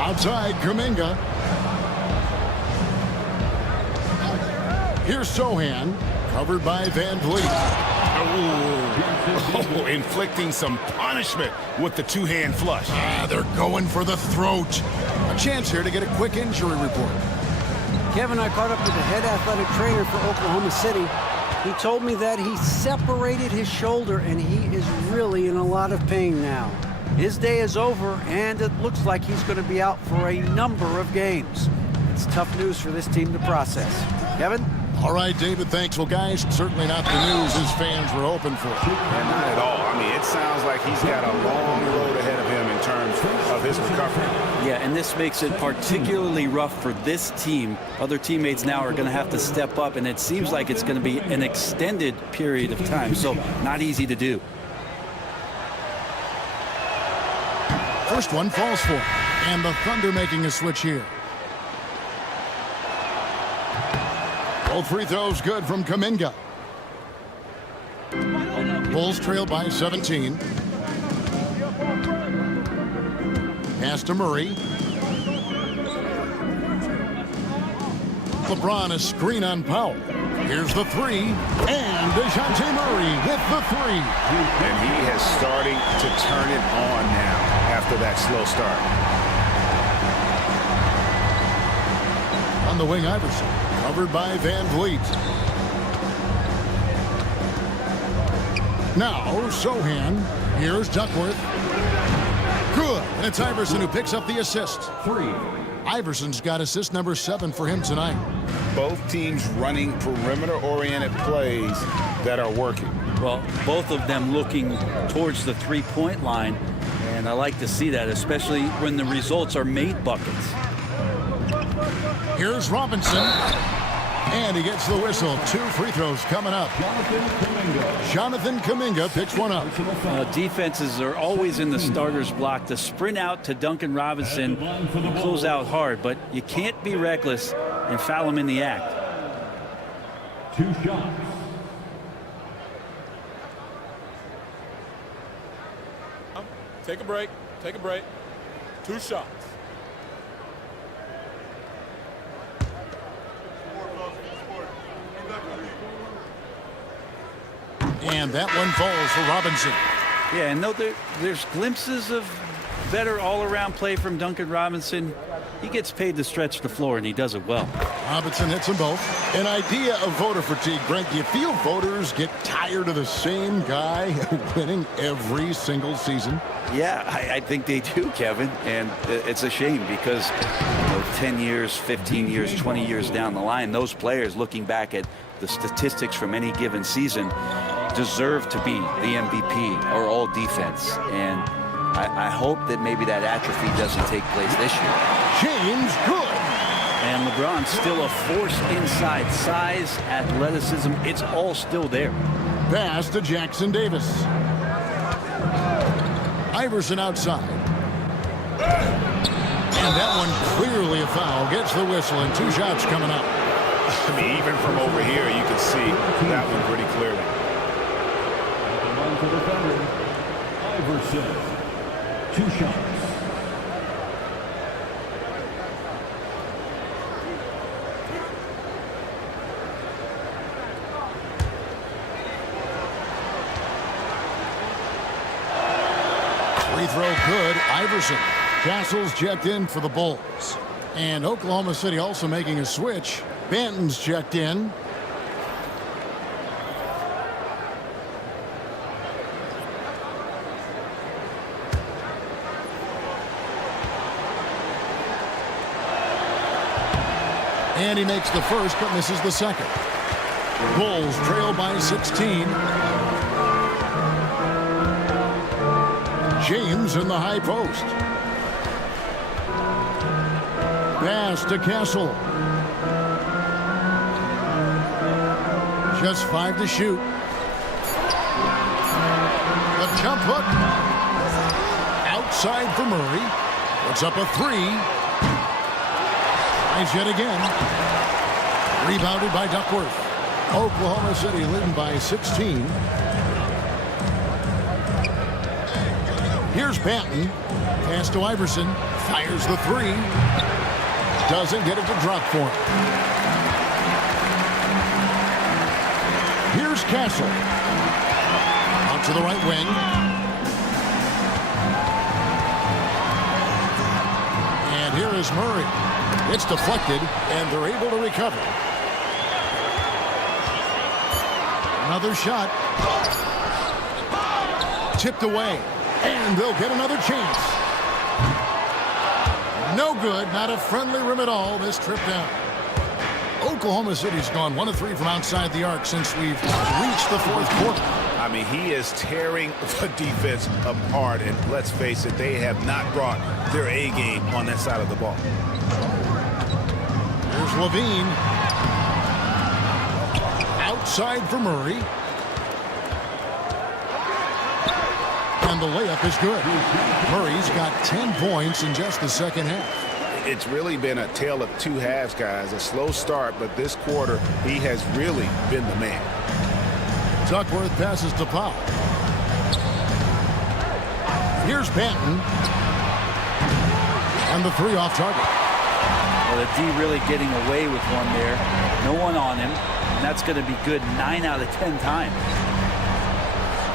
Outside, Kuminga. Here's Sohan, covered by Van Vliet. Oh, inflicting some punishment with the 2-hand flush. They're going for the throat. A chance here to get a quick injury report. Kevin, I caught up with the head athletic trainer for Oklahoma City. He told me that he separated his shoulder and he is really in a lot of pain now. His day is over and it looks like he's going to be out for a number of games. It's tough news for this team to process. Kevin? All right, David, thanks. Well, guys, certainly not the news his fans were hoping for. And not at all. I mean, it sounds like he's got a long road ahead of him in terms of his recovery. Yeah, and this makes it particularly rough for this team. Other teammates now are going to have to step up, and it seems like it's going to be an extended period of time, so not easy to do. First one falls for him, and the Thunder making a switch here. Both free throws good from Kuminga. Bulls trail by 17. Pass to Murray. LeBron a screen on Powell. Here's the 3. And DeJounte Murray with the 3. And he is starting to turn it on now after that slow start. On the wing, Iverson. Covered by Van Vliet. Now, Sohan. Here's Duckworth. Good. And it's Iverson who picks up the assist. 3. Iverson's got assist number 7 for him tonight. Both teams running perimeter-oriented plays that are working. Well, both of them looking towards the three-point line, and I like to see that, especially when the results are made buckets. Here's Robinson. And he gets the whistle. 2 free throws coming up. Jonathan Kuminga picks one up. Defenses are always in the starter's block to sprint out to Duncan Robinson and close out hard, but you can't be reckless and foul him in the act. 2 shots. Take a break. Take a break. 2 shots. And that one falls for Robinson. Yeah, and there's glimpses of better all-around play from Duncan Robinson. He gets paid to stretch the floor, and he does it well. Robinson hits them both. An idea of voter fatigue. Brent, do you feel voters get tired of the same guy winning every single season? Yeah, I think they do, Kevin, and it's a shame because 10 years, 15 years, 20 years down the line, those players looking back at the statistics from any given season deserve to be the MVP or all defense. And I hope that maybe that atrophy doesn't take place this year. James good. And LeBron's still a force inside. Size, athleticism, it's all still there. Pass to Jackson Davis. Iverson outside. And that one clearly a foul. Gets the whistle and 2 shots coming up. I mean, even from over here, you can see that one pretty clearly. One for the defender. Iverson. 2 shots. Free throw good. Iverson. Castle's checked in for the Bulls. And Oklahoma City also making a switch. Banton's checked in. And he makes the first but misses the second. Bulls trail by 16. James in the high post. Pass to Castle. Just 5 to shoot. The jump hook. Outside for Murray. Puts up a 3. Tries yet again. Rebounded by Duckworth. Oklahoma City leading by 16. Here's Banton. Pass to Iverson. Fires the 3. Doesn't get it to drop for him. Here's Castle. Out to the right wing. And here is Murray. It's deflected, and they're able to recover. Another shot. Tipped away, and they'll get another chance. No good, not a friendly rim at all this trip down. Oklahoma City's gone 1 of 3 from outside the arc since we've reached the 4th quarter. I mean, he is tearing the defense apart, and let's face it, they have not brought their A game on that side of the ball. Here's Levine. Outside for Murray. And the layup is good. Murray's got 10 points in just the second half. It's really been a tale of 2 halves, guys. A slow start, but this quarter, he has really been the man. Duckworth passes to Powell. Here's Banton. And the 3 off target. Well, the D really getting away with one there. No one on him. And that's going to be good 9 out of 10 times.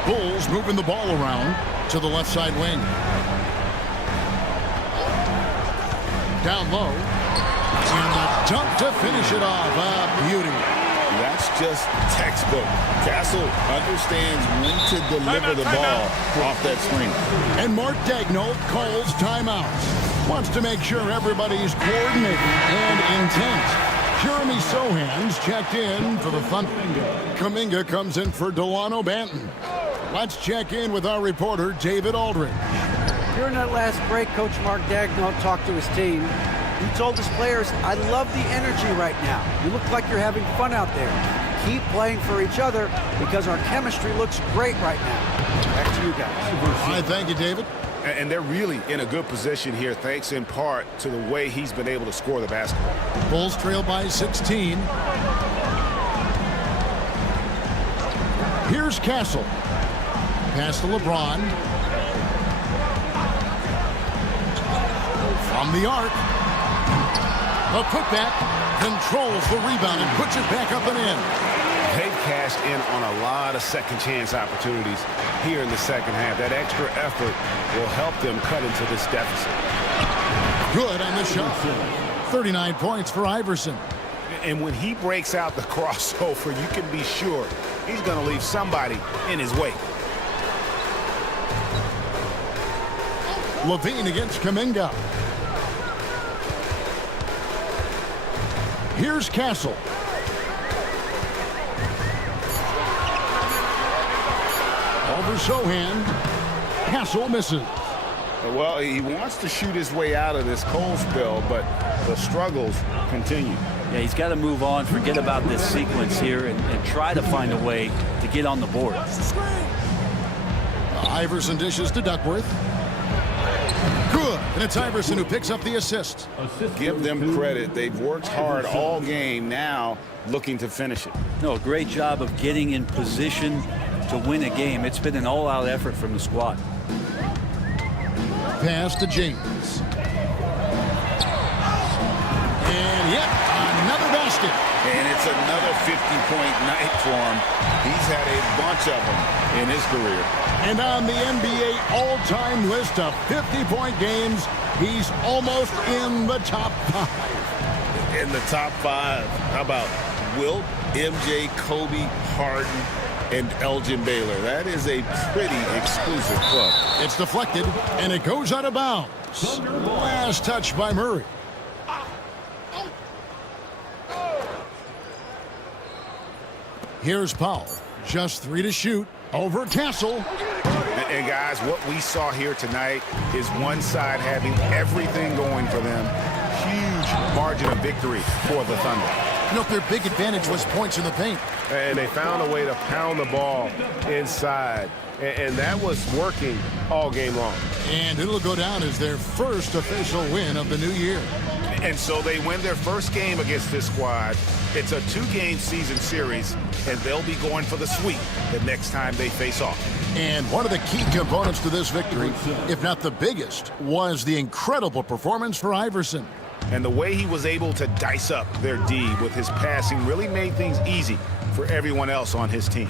Bulls moving the ball around to the left side wing. Down low. And the dunk to finish it off. A beauty. That's just textbook. Castle understands when to deliver the ball off that screen. And Mark Daigneault calls timeouts. Wants to make sure everybody's coordinated and intent. Jeremy Sohan's checked in for the Thunder. Kuminga comes in for Delano Banton. Let's check in with our reporter, David Aldridge. During that last break, Coach Mark Daigneault talked to his team. He told his players, "I love the energy right now. You look like you're having fun out there. Keep playing for each other because our chemistry looks great right now." Back to you guys. All right, thank you, David. And they're really in a good position here, thanks in part to the way he's been able to score the basketball. Bulls trail by 16. Here's Castle. Pass to LeBron. From the arc. A putback. Controls the rebound and puts it back up and in. They've cashed in on a lot of second chance opportunities here in the second half. That extra effort will help them cut into this deficit. Good on the shot. 39 points for Iverson. And when he breaks out the crossover, you can be sure he's going to leave somebody in his wake. Levine against Kuminga. Here's Castle. Over Sohan. Castle misses. Well, he wants to shoot his way out of this cold spell, but the struggles continue. Yeah, he's got to move on, forget about this sequence here, and try to find a way to get on the board. Iverson dishes to Duckworth. Good, and it's Iverson who picks up the assist. Give them credit. They've worked hard all game, now looking to finish it. No, great job of getting in position to win a game. It's been an all-out effort from the squad. Pass to James. And yet another basket. And it's another 50-point night for him. He's had a bunch of them in his career. And on the NBA all-time list of 50-point games, he's almost in the top 5. In the top 5, how about Wilt, MJ, Kobe, Harden, and Elgin Baylor? That is a pretty exclusive club. It's deflected, and it goes out of bounds. Last touch by Murray. Here's Powell. Just 3 to shoot. Over Castle. And guys, what we saw here tonight is one side having everything going for them. Huge margin of victory for the Thunder. You know, their big advantage was points in the paint. And they found a way to pound the ball inside. And that was working all game long. And it'll go down as their first official win of the new year. And so they win their first game against this squad. It's a 2-game season series, and they'll be going for the sweep the next time they face off. And one of the key components to this victory, if not the biggest, was the incredible performance for Iverson. And the way he was able to dice up their D with his passing really made things easy for everyone else on his team.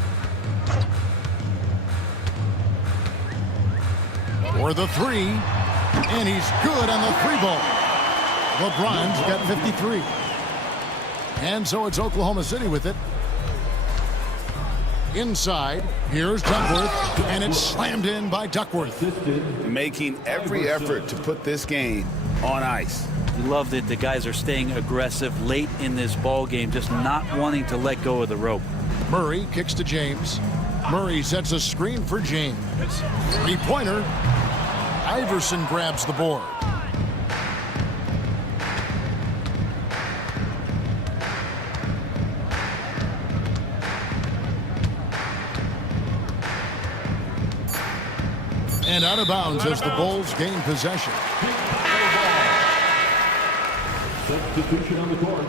For the 3, and he's good on the 3-ball. LeBron's got 53. And so it's Oklahoma City with it. Inside, here's Duckworth, and it's slammed in by Duckworth. Making every effort to put this game on ice. You love that the guys are staying aggressive late in this ball game, just not wanting to let go of the rope. Murray kicks to James. Murray sets a screen for James. 3-pointer. Iverson grabs the board. And out of bounds as the Bulls gain possession. Substitution on the court.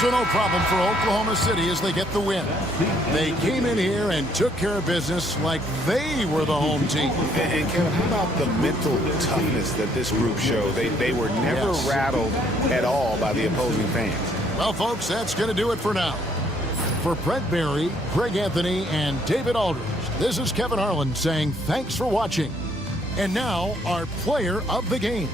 So no problem for Oklahoma City as they get the win. They came in here and took care of business like they were the home team. And Kevin, how about the mental toughness that this group showed? They were never rattled at all by the opposing fans. Well, folks, that's going to do it for now. For Brent Barry, Greg Anthony, and David Aldridge, this is Kevin Harlan saying thanks for watching. And now, our player of the game.